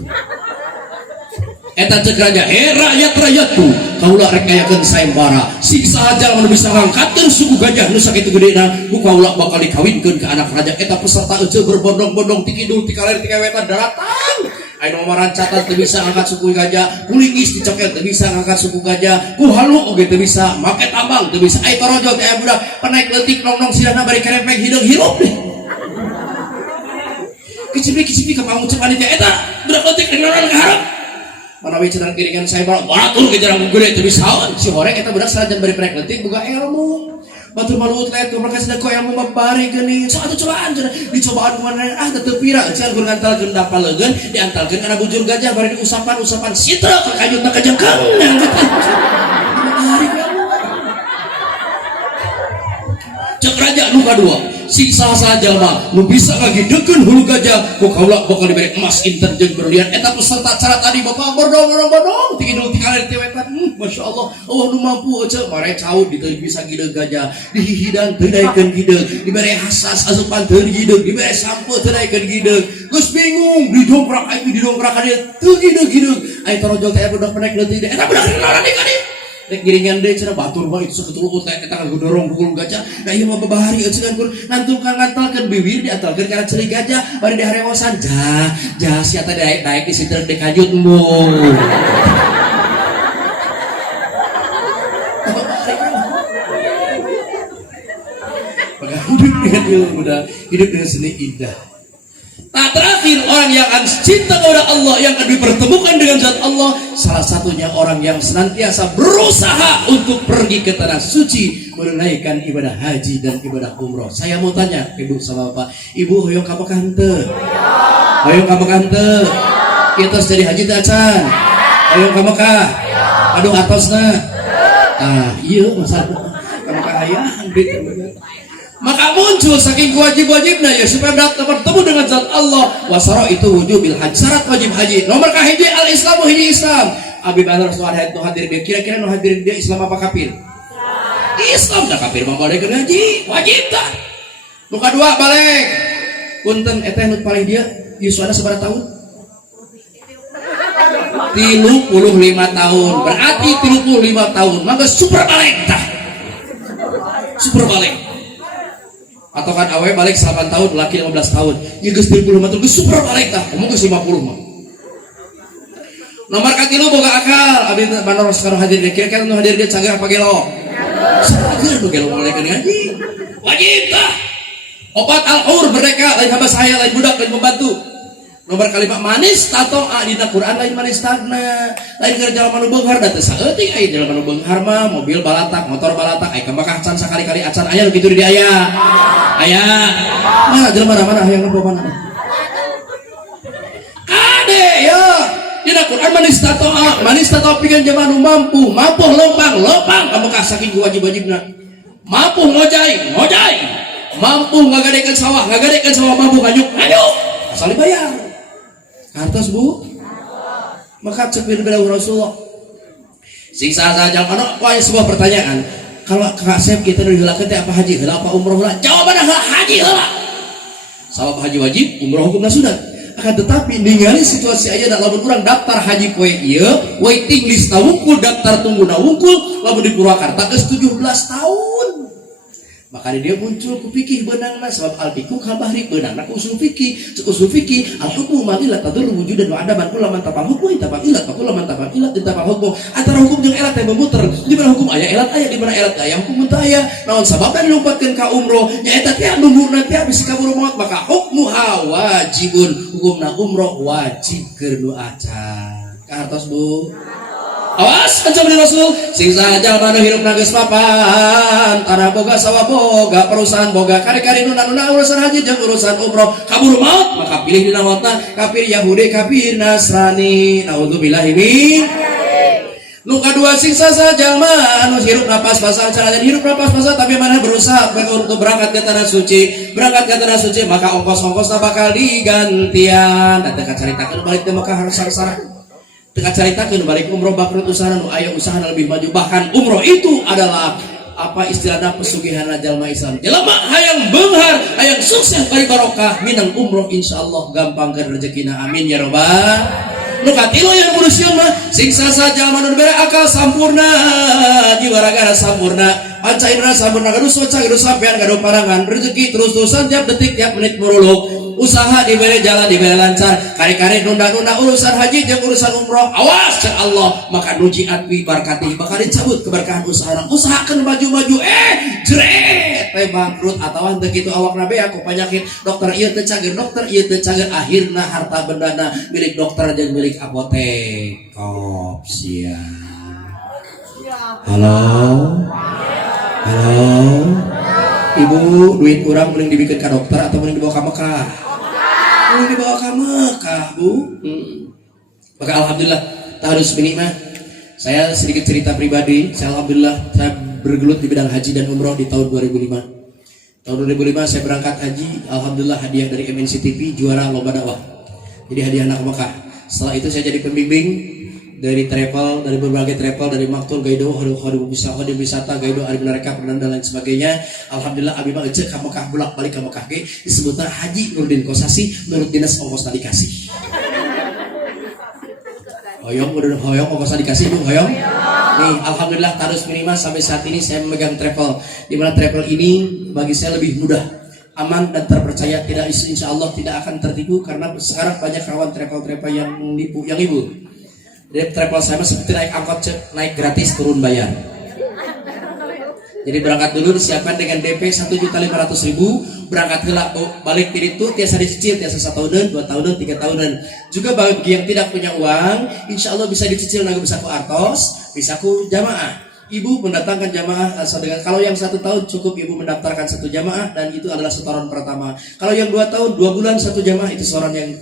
Eta cek raja, rakyat-rakyatku kaulah rek ngayakeun sayembara siksa aja lamun bisa ngangkatkeun suku gajah nu sakitu gedena ku kaulah bakal dikawinkeun ke anak raja. Eta peserta euceul berbondong-bondong ti kidul ti kaler ti kawetan daratan aya nu marancatan teu bisa ngangkat suku gajah, kulingis dicoket teu bisa ngangkat suku gajah, ku halu oge teu bisa, make tambang teu bisa. Ai torojo teh aya budak penaik leutik nong-nong sirahna bari kerepek hideung hirup deh. Kicipi ka pangucap panitia eta budak leutik dengaran ka hareup. Manawi cenah kiringan saya batur ke jarang gede teu bisaon si horeng eta budak sarajan bari prek leutik boga ilmu batur maluut lain ke mereka sedang kau yang membari gini so atau cobaan dicobaan kemana tetep pira cian gur ngantalkeun dapalegeun diantalkeun kana bujur gajah bari diusapan sitra ka kajutna kajengkang cek raja nu kadua siksa saja mah nu bisa ngagidekeun hulu gajah ku kaula bakal diberi emas inten jeung berlian eta peserta acara tadi bapak bordong tinggi tinggal di wetan Masya Allah Allah nu mampu aja mare caud di teu bisa gideug gajah dihihidan teu daekeun gideug diberi hasas asupan teu gideug diberi sampo teu daekeun gideug geus bingung didongkrak aya didongkrak ka dieu teu gideug aya torojol teh budak penek leutik eta budak naon di kadi rek giringan deui cenah batur mah itu saketuluut teh eta ngagedorong pukul gajah da ieu mah babahari eceun kur ngantung ka ngantalkeun bibir diantalkeun kana ceulik gajah bari diharewosan jah sia teh daek di situ di kajut mu hidup dengan ilmu dan hidup dengan seni indah. Nah terakhir orang yang akan cinta kepada Allah yang akan dipertemukan dengan zat Allah salah satunya orang yang senantiasa berusaha untuk pergi ke tanah suci menunaikan ibadah haji dan ibadah umroh. Saya mau tanya ibu sama bapak, ibu hoyong ka Mekah henteu? Hoyong ka Mekah henteu? Kita jadi haji teh acan. Hoyong ka Mekah? Aduh atosna. Iya masalah ka Mekah aya maka muncul saking wajib-wajibnya ya supaya bertemu dengan zat Allah wasara itu wujubil haji syarat wajib haji nomor kahiji al islamu hiji Islam abi badar suara itu hadir dia kira-kira nu hadir dia Islam apa kafir Islam dah kafir mah balik haji wajib dah nu kadua balik punten eta nu paling dia yuswana sabaraha tahun 35 tahun berarti 35 tahun maka super balik dah super balik atau kan awe balik 8 tahun laki 15 tahun ya geus 30 mah geus super balik tah omong geus 50 mah nomor katilu boga akal abi manor sekarang hadir dia kira-kira nu hadir dia canggih apa gelo canggih nu gelo mulai ngaji wajib tah obat al-hur merdeka lain hamba saya lain budak lain pembantu nomor kalimat manis tato dina Quran lain manis tagna lain keur jalan anu beunghar da teu saeutik aya jalan anu beunghar mah mobil balatak motor balatak aya kembakah can sakali-kali acan aya nu kitu di aya mana jelema mana hayang nempo mana ade ya dina Quran manis tato pikeun jelema anu mampu lempang kembakah saking wajib-wajibna mampu ngojai mampu ngagadekeun sawah mampu nganyuk asal dibayar hartos bu maka cepir bela Rasulullah siksa saja karena wah sebuah pertanyaan kalau kasep kita dari hilangkan apa haji hilang apa umroh hilang jawabannya haji hilang sabab haji wajib umroh hukumnya sunat akan tetapi ningali situasi aya dalam kurang daftar haji poe ieu waiting list na wungkul daftar tunggu na wungkul lamun di Purwakarta geus 17 tahun maka dia muncul ku fikih beunang mah sebab al fiqh kal bahri beunang na usul fikih al hukmu maqilat tadul wujudan wa adaban kullu man tafal hukmu itafal ilat wa kullu man tafal ilat itafal hukmu antara hukum jeung elat teh memuter di mana hukum aya elat aya di mana elat aya hukum teh aya naon sababna dilompatkeun ka umroh nyaeta teh nunggu teh bisi kabur maut maka hukmuha wajibun hukumna umroh wajib keur nu acan ka hartos bu awas kencang di Rasul sing saja manu hirup nages papan tanah boga sawah boga perusahaan boga kari-kari nuna urusan haji jeung urusan umroh kabur maut maka pilih dina mautna kafir Yahudi kafir Nasrani naudzubillahi min nu kadua siksa saja anu hirup napas pasang caranya hirup napas pasang tapi mana berusaha untuk berangkat ke tanah suci maka ongkos-ongkosna bakal digantian dan teka caritakeun balik teh maka harus sangsara teka caritakeun balik umroh bakrut usaha nu aya usaha lebih maju bahkan umroh itu adalah apa istilahna pesugihan jalma Islam jelema hayang beunghar hayang sukses bari barokah minang umroh insyaallah gampang keur rezekina amin ya rabbal nu katilu yang manusia mah singsa saja manu bere akal sampurna jiwa raga sampurna panca indera sampurna gaduh soca gaduh sampean gaduh parangan rezeki terus-terusan tiap detik tiap menit meruluk usaha diberi jalan diberi lancar kari-kari nunda-nunda urusan haji jeung urusan umroh awas cek Allah maka nuji atwi barkati bakal dicabut keberkahan usahakeun maju-maju jret teh bangkrut atawa teu kitu awakna bea ku penyakit dokter ieu teu cager akhirna harta bendana milik dokter jeung milik apotek kop sia halo Halo. Ibu, duit kurang mending dibikin ke dokter atau mending dibawa ke Mekah? Mending dibawa ke Mekah, Bu. Maka alhamdulillah taharus ini mah. Saya sedikit cerita pribadi. Saya alhamdulillah saya bergelut di bidang haji dan umroh di tahun 2005. Tahun 2005 saya berangkat haji, alhamdulillah hadiah dari MNC TV juara lomba dakwah. Jadi hadiah anak Mekah. Setelah itu saya jadi pembimbing dari travel, dari berbagai travel, dari Maktul, Gaido, Khadim wisata, Gaido, Ari Menareka, dan lain sebagainya. Alhamdulillah abi mah ecek ka Mekah bolak balik ke Mekah ge disebutna Haji Nurdin Kosasi menurut dinas ongkos dikasih. Hoyong ongkos dikasih Bu, hoyong. Nih, alhamdulillah terus minimal sampai saat ini saya memegang travel. Di mana travel ini bagi saya lebih mudah, aman dan terpercaya, tidak insya Allah tidak akan tertipu karena sekarang banyak kawan travel yang menipu yang ibu. Jadi travel saya seperti naik angkot, naik gratis turun bayar. Jadi berangkat dulu disiapkan dengan DP 1.500.000, berangkat gelak balik diri itu tiasa dicicil, tiasa 1 tahun, 2 tahun, 3 tahunan. Juga bagi yang tidak punya uang, insya Allah bisa dicicil, naga bisa ku artos, bisa ku jamaah. Ibu mendatangkan jamaah dengan kalau yang 1 tahun cukup ibu mendaftarkan 1 jamaah dan itu adalah setoran pertama. Kalau yang 2 tahun 2 bulan 1 jamaah itu setoran yang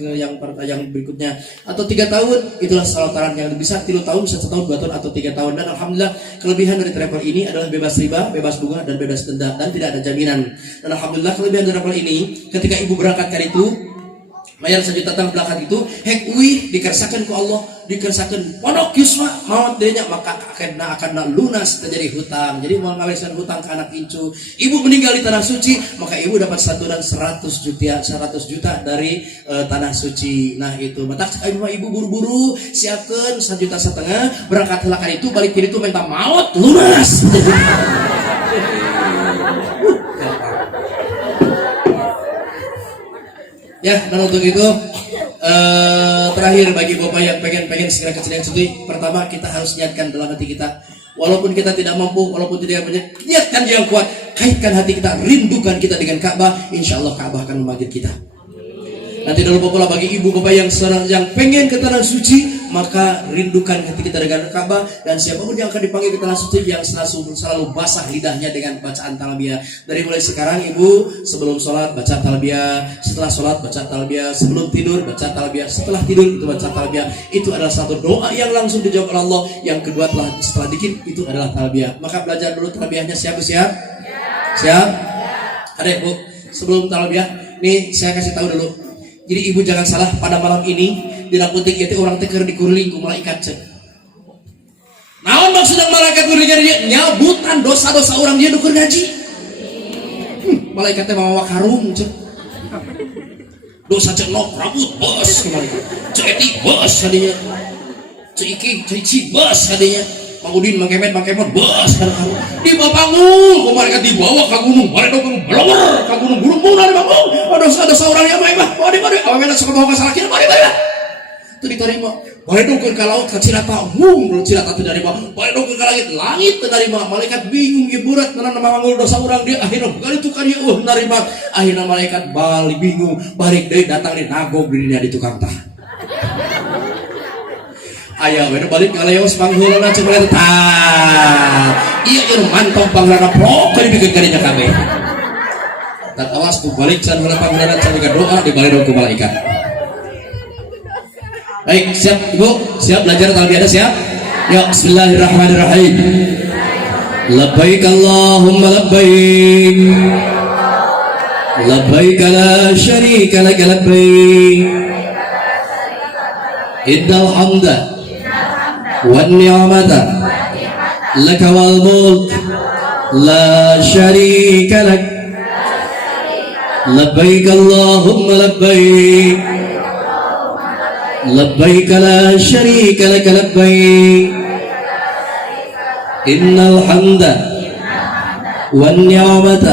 berikutnya. Atau 3 tahun itulah setoran yang bisa 3 tahun 1 tahun 2 tahun atau 3 tahun. Dan alhamdulillah kelebihan dari travel ini adalah bebas riba, bebas bunga dan bebas denda dan tidak ada jaminan. Dan alhamdulillah kelebihan dari travel ini ketika ibu berangkat kali itu bayar 1 juta tang belakang itu hek uih dikersakan ku Allah, dikersakan pondok yusma maut denya maka akan lunas terjadi hutang. Jadi mau ngawesan hutang ke anak incu, ibu meninggal di tanah suci maka ibu dapat santunan 100 juta dari tanah suci. Nah itu mata ibu buru-buru siapkan 1,5 juta berangkat helakan itu balik kiri itu minta maut lunas. Ya, dan untuk itu terakhir bagi bapak yang pengen segera ke Suci, pertama kita harus niatkan dalam hati kita, walaupun kita tidak mampu, walaupun tidak banyak, niatkan yang kuat, kaitkan hati kita, rindukan kita dengan Ka'bah, insya Allah Ka'bah akan memanggil kita. Nanti tidak lupa pula bagi ibu bapak yang pengen ke tanah suci, maka rindukan hati kita dengan Ka'bah, dan siapapun yang akan dipanggil ke tanah suci yang selalu basah lidahnya dengan bacaan talbiyah. Dari mulai sekarang ibu sebelum sholat baca talbiyah, setelah sholat baca talbiyah, sebelum tidur baca talbiyah, setelah tidur itu baca talbiyah. Itu adalah satu doa yang langsung dijawab oleh Allah. Yang kedua setelah dikit itu adalah talbiyah. Maka belajar dulu talbiyahnya. Siap? Adek bu, sebelum talbiyah nih saya kasih tahu dulu. Jadi ibu jangan salah, pada malam ini di Laputik itu orang teker dikuring ku malaikat cek. Naon maksudnya malaikat kuringnya dia nyabutan dosa-dosa orang dia dukur ngaji. Malaikatnya bawa karung cek. Dosa cek nok rambut bos kemarin. Cek eti bos hadinya. Cek iki cek ci bos hadinya. Mang Udin, Mang Kemet bos kan kamu. Di bapangung, malaikat dibawa ke gunung, malaikat melongar ke gunung dari bangun. Dosa-dosa orang yang mah. Awewe sok bawa ke salakina, mari. Teu diterima. Malaikat ke laut ke Cilata, Cilata teu diterima. Malaikat ke langit teu diterima. Malaikat bingung ieu berat mana mangul dosa urang dia akhirna balik tu ka dieu narima. Akhirna malaikat balik bingung, balik deui datang di nagog dirinya di tukang tah. Ayah, bener balik ngaleos panghulana cek mereka iya mantap panghulana prok kali bikin kadinya kabeh. Dan awas tuh balik can hula panghulana can doa dibalik doa ku malaikat. Baik, siap ibu, siap belajar talbiyah siap? Ya, bismillahirrahmanirrahim. Labbaik Allahumma labbaik. Labbaik la syarika lak labbaik. Innal hamda والنعمة لك والملك لا شريك لك لبيك اللهم لبيك لبيك لا شريك لك لبيك إن الحمد والنعمة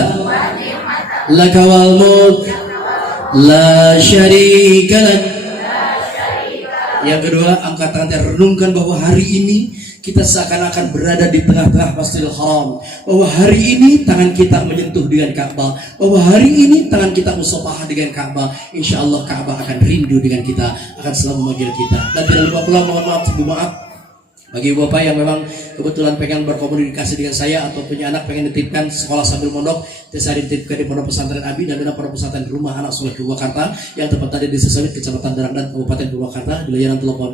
لك والملك لا شريك لك. Yang kedua, angkat tangan dan renungkan bahwa hari ini kita seakan-akan berada di tengah-tengah Masjidil Haram. Bahwa hari ini tangan kita menyentuh dengan Ka'bah. Bahwa hari ini tangan kita musafahah dengan Ka'bah. Insya Allah Ka'bah akan rindu dengan kita, akan selalu memanggil kita. Dan tidak lupa pula mohon maaf, Bagi ibu bapak yang memang kebetulan pengen berkomunikasi dengan saya atau punya anak pengen dititipkan sekolah sambil mondok, saya dititipkan di Pondok Pesantren Abi dan ada Pondok Pesantren Rumah Anak Soleh Purwakarta yang tepat ada di Desa Sawit, Kecamatan Darangdan, Kabupaten Purwakarta, di layanan telepon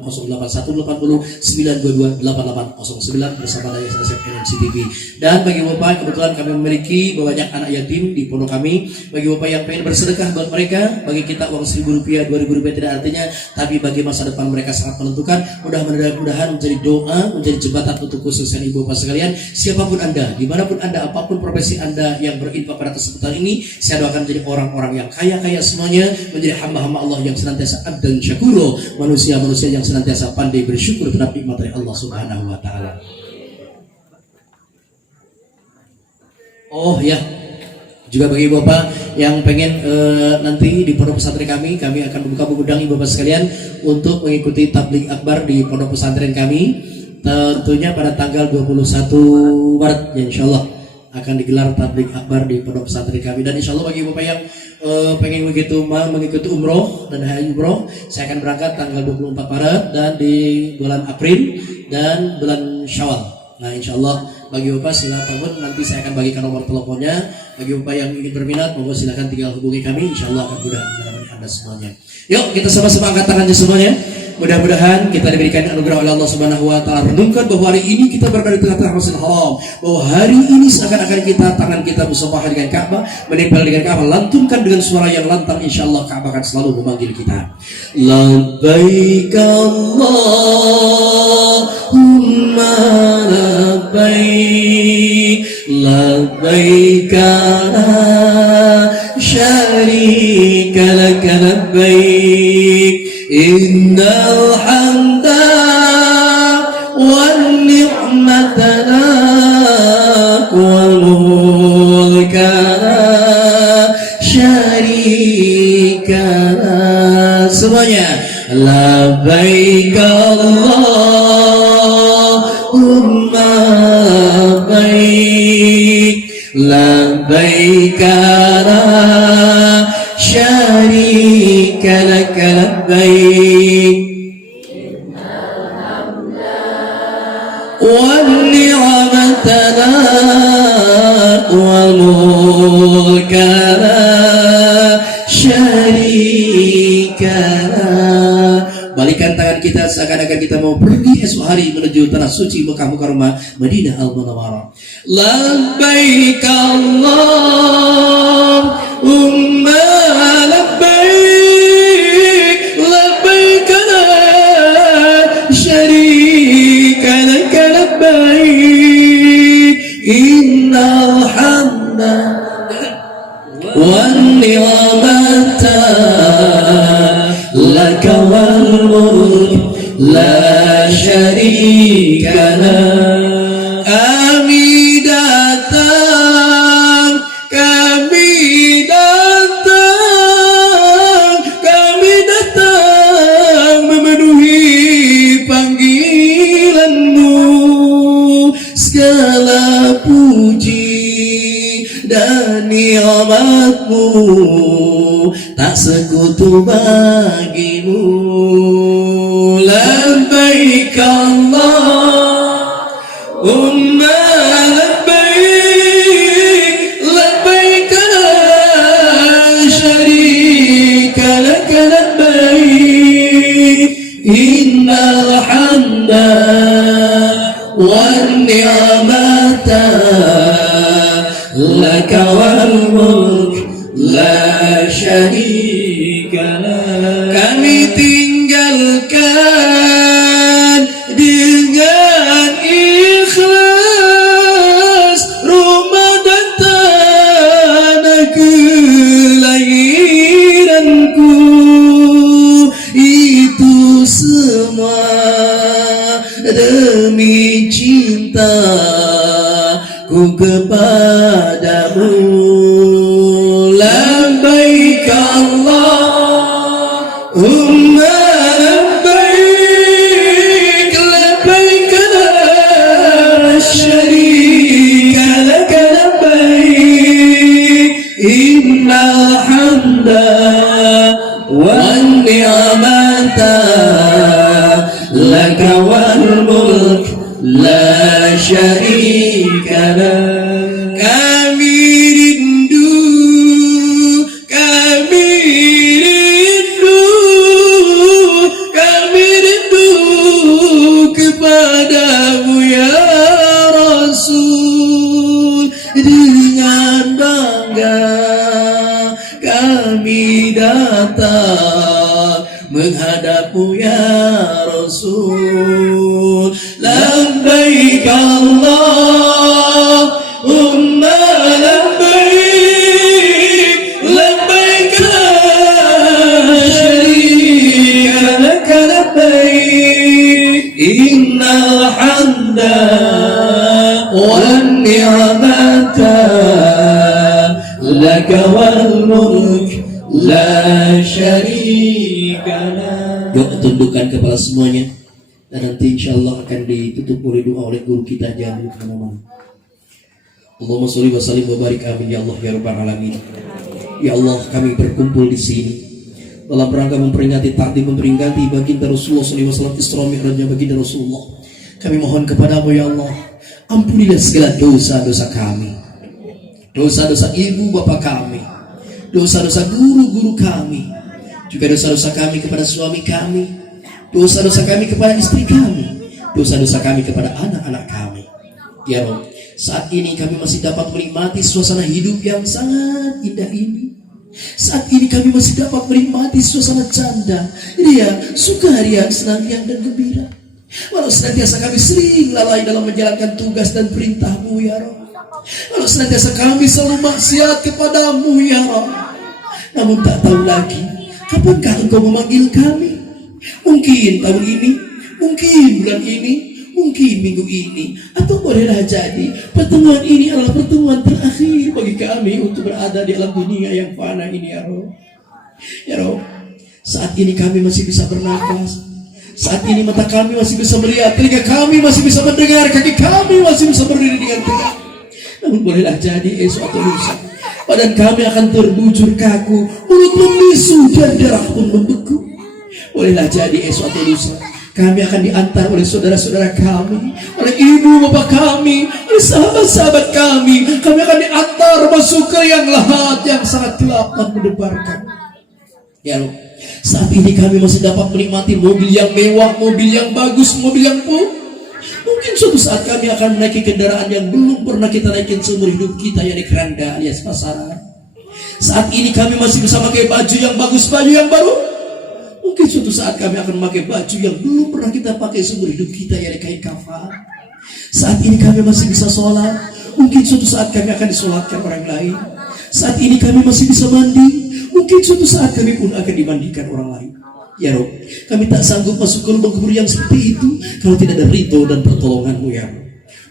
081809228809 bersama dari SSF NCTV. Dan bagi bapak kebetulan kami memiliki banyak anak yatim di pondok kami. Bagi bapak yang pengen bersedekah buat mereka, bagi kita uang Rp1.000, Rp2.000 tidak artinya, tapi bagi masa depan mereka sangat menentukan. Mudah-mudahan menjadi doa, menjadi jembatan untuk khususnya ibu bapak sekalian. Siapapun anda, dimanapun anda, apapun profesi anda yang berinfak pada kesempatan ini, saya doakan menjadi orang-orang yang kaya-kaya semuanya, menjadi hamba-hamba Allah yang senantiasa abdan syakuro, manusia-manusia yang senantiasa pandai bersyukur terhadap nikmat dari Allah Subhanahu wa taala. Oh ya, juga bagi bapak yang pengen nanti di pondok pesantren kami akan membuka gudang ibu bapak sekalian untuk mengikuti tabligh akbar di pondok pesantren kami. Tentunya pada tanggal 21 Maret ya, insya Allah akan digelar tabligh akbar di pondok pesantren kami. Dan insya Allah bagi bapak yang pengen mengikuti umroh dan hari umroh, saya akan berangkat tanggal 24 Maret dan di bulan April dan bulan Syawal. Nah insya Allah bagi bapak silakan, nanti saya akan bagikan nomor teleponnya. Bagi bapak yang ingin berminat, monggo silakan tinggal hubungi kami. Insya Allah akan mudah menemani anda semuanya. Yuk kita sama-sama angkat tangannya semuanya. Mudah-mudahan kita diberikan anugerah oleh Allah Subhanahu wa taala. Renungkan bahwa hari ini kita berada di tengah-tengah Masjidil Haram. Bahwa hari ini seakan-akan tangan kita musafah dengan Ka'bah, menempel dengan Ka'bah, lantunkan dengan suara yang lantang, insyaallah Ka'bah akan selalu memanggil kita. Labbaik Allahumma labbaik, labbaik la syarika lak labbaik. Innal hamda wan ni'mata lak wal mulka la syarika lak. Semuanya labbaik Allahumma labbaik, labbaik la syarika lak labbaik, wan ni'mata lak wal mulka la syarika lak. Balikan tangan kita seakan-akan kita mau pergi esok hari menuju tanah suci Mekah Mukarramah Madinah Al-Munawwarah. Labbaik Allahumma labbaik, labbaik la syarika lak labbaik. Innal hamda wan ni'mata lak wal mulk la syarika lak. Kami datang, kami datang, kami datang memenuhi panggilanmu. Segala puji dan nikmatmu tak sekutu bagimu. Labbaik Allahumma labbaik, labbaik la syarika lak labbaik. Innal hamda wan ni'mata lak wal mulk la syarika lak. Kami tinggalkan dengan ikhlas rumah dan tanah kelahiranku. Itu semua demi cintaku kepadamu. Labbaik Allahumma labbaik, labbaik la syarika lak labbaik. Innal hamda wan ni'mata lak wal mulk syarika lah. Kami rindu, kami rindu, kami rindu kepadamu ya Rasul. Dengan bangga kami datang menghadapmu ya Rasul. Labbaik Allahumma labbaik, labbaik la syarika lak labbaik, innal hamda wan ni'mata laka wal mulk la syarika lak. Yuk tundukkan kepala semuanya, dan nanti insyaallah akan ditutup oleh doa oleh guru kita. Jangan lupa nama. Allahumma sholli wa sallim wa barik amin ya Allah ya rabbal alamin. Ya Allah, kami berkumpul di sini dalam rangka memperingati takdim, memperingati baginda Rasulullah sallallahu alaihi wasallam Isra Mi'rajnya baginda Rasulullah. Kami mohon kepadamu ya Allah, ampunilah segala dosa-dosa kami, dosa-dosa ibu bapak kami, dosa-dosa guru-guru kami, juga dosa-dosa kami kepada suami kami, dosa-dosa kami kepada istri kami, dosa-dosa kami kepada anak-anak kami. Ya Rabb, saat ini kami masih dapat menikmati suasana hidup yang sangat indah ini. Saat ini kami masih dapat menikmati suasana canda, ria, sukaria, senang dan gembira. Walau senantiasa kami sering lalai dalam menjalankan tugas dan perintah-Mu ya Rabb, walau senantiasa kami selalu maksiat kepadamu ya Rabb, namun tak tahu lagi kapankah Engkau memanggil kami. Mungkin tahun ini, mungkin bulan ini, mungkin minggu ini, atau bolehlah jadi pertemuan ini adalah pertemuan terakhir bagi kami untuk berada di alam dunia yang fana ini ya Rabb. Ya Rabb, saat ini kami masih bisa bernafas, saat ini mata kami masih bisa melihat, telinga kami masih bisa mendengar, kaki kami masih bisa berdiri dengan tegak. Namun bolehlah jadi esok atau lusa badan kami akan terbujur kaku, mulut membisu dan darah pun membeku. Bolehlah jadi esok atau lusa kami akan diantar oleh saudara-saudara kami, oleh ibu bapak kami, oleh sahabat-sahabat kami. Kami akan diantar masuk ke yang lahat yang sangat gelap dan mendebarkan. Ya Allah, saat ini kami masih dapat menikmati mobil yang mewah, mobil yang bagus, mobil yang mungkin suatu saat kami akan menaiki kendaraan yang belum pernah kita naikin seumur hidup kita, yakni keranda alias pasaran. Saat ini kami masih bisa pakai baju yang bagus, baju yang baru. Mungkin suatu saat kami akan memakai baju yang belum pernah kita pakai seumur hidup kita, yakni kain kafan. Saat ini kami masih bisa sholat. Mungkin suatu saat kami akan disolatkan orang lain. Saat ini kami masih bisa mandi. Mungkin suatu saat kami pun akan dimandikan orang lain. Ya Rabb, kami tak sanggup masuk ke lubang kubur yang seperti itu kalau tidak ada ridho dan pertolongan-Mu ya Rabb.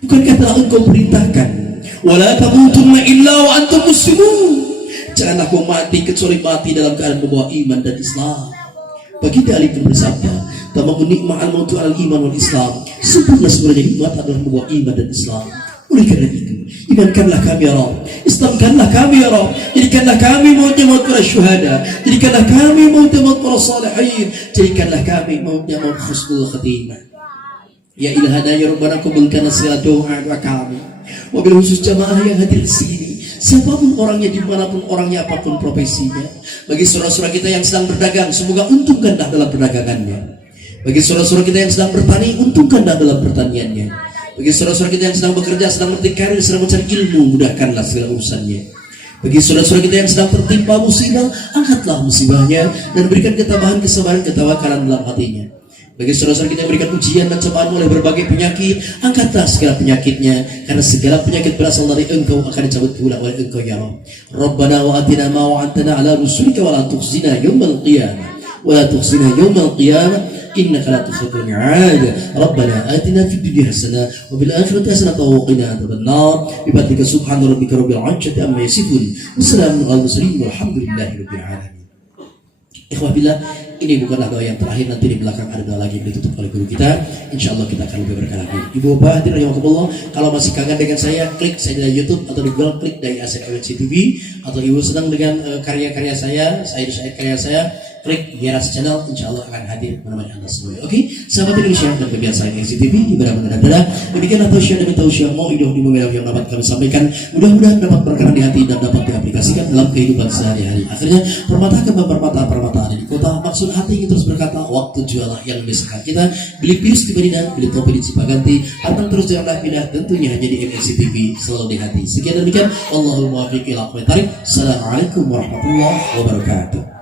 Bukankah telah Engkau perintahkan, wala tamutunna illa wa antum muslimun, janganlah kau mati kecuali mati dalam keadaan membawa iman dan Islam. Baginda Ali pun bersabda, tamamun nikma'al mautu al iman wal Islam, sempurna sebenarnya nikmat adalah membawa iman dan Islam. Oleh karena itu, imankanlah kami ya Rabb, Islamkanlah kami ya Rabb, jadikanlah kami mautnya maut para syuhada, jadikanlah kami mautnya maut para salihin, jadikanlah kami mautnya maut husnul khatimah. Ya ilahana ya Rabbana, kabulkan segala doa kami. Wabil khusus jamaah yang hadir di sini, siapapun orangnya, dimanapun orangnya, apapun profesinya. Bagi saudara-saudara kita yang sedang berdagang, semoga untungkanlah dalam perdagangannya. Bagi saudara-saudara kita yang sedang bertani, untungkanlah dalam pertaniannya. Bagi saudara-saudara kita yang sedang bekerja, sedang memetik karir, sedang mencari ilmu, mudahkanlah segala urusannya. Bagi saudara-saudara kita yang sedang tertimpa musibah, angkatlah musibahnya dan berikan ketabahan, kesabaran, ketawakalan dalam hatinya. Bagi saudara-saudara kita yang berikan ujian dan cobaan oleh berbagai penyakit, angkatlah segala penyakitnya, karena segala penyakit berasal dari Engkau, akan dicabut pula oleh Engkau ya Rabb. Rabbana wa atina ma wa'adtana ala rusulika wa la tukhzina yawmal qiyamah wa la tukhzina yawmal qiyamah innaka la tukhzil mi'ad. Rabbana atina fid dunya hasanah wa bil akhirati hasanah wa qina adzabannar. Bi fadlika subhana rabbika rabbil izzati amma yasifun. Wassalamu alal mursalin walhamdulillahi rabbil alamin. Ikhwah billah, ini bukanlah doa yang terakhir, nanti di belakang ada doa lagi yang ditutup oleh guru kita. InsyaAllah kita akan lebih berkah lagi. Ibu bapak hadirin rahimakumullah, kalau masih kangen dengan saya, klik saja di YouTube atau di Google, klik dari Asep ONC TV. Atau ibu senang dengan karya-karya saya karya saya, klik Geras Channel, insya Allah akan hadir menemani Anda semuanya. Oke, sahabat Indonesia dan pemirsa NCTV di mana-mana berada, demikian atau share demi tausiah mau hidup di momen yang dapat kami sampaikan, mudah-mudahan dapat berkenan di hati dan dapat diaplikasikan dalam kehidupan sehari-hari. Akhirnya permata kembang permata ada di kota, maksud hati ingin terus berkata, waktu jualah yang memisahkan kita. Beli virus di Medina, beli topi di Cipaganti, hartang terus janganlah pindah, tentunya hanya di NCTV, selalu di hati. Sekian demikian, Allahul muwaffiq ila aqwamit thariq. Assalamualaikum warahmatullahi wabarakatuh.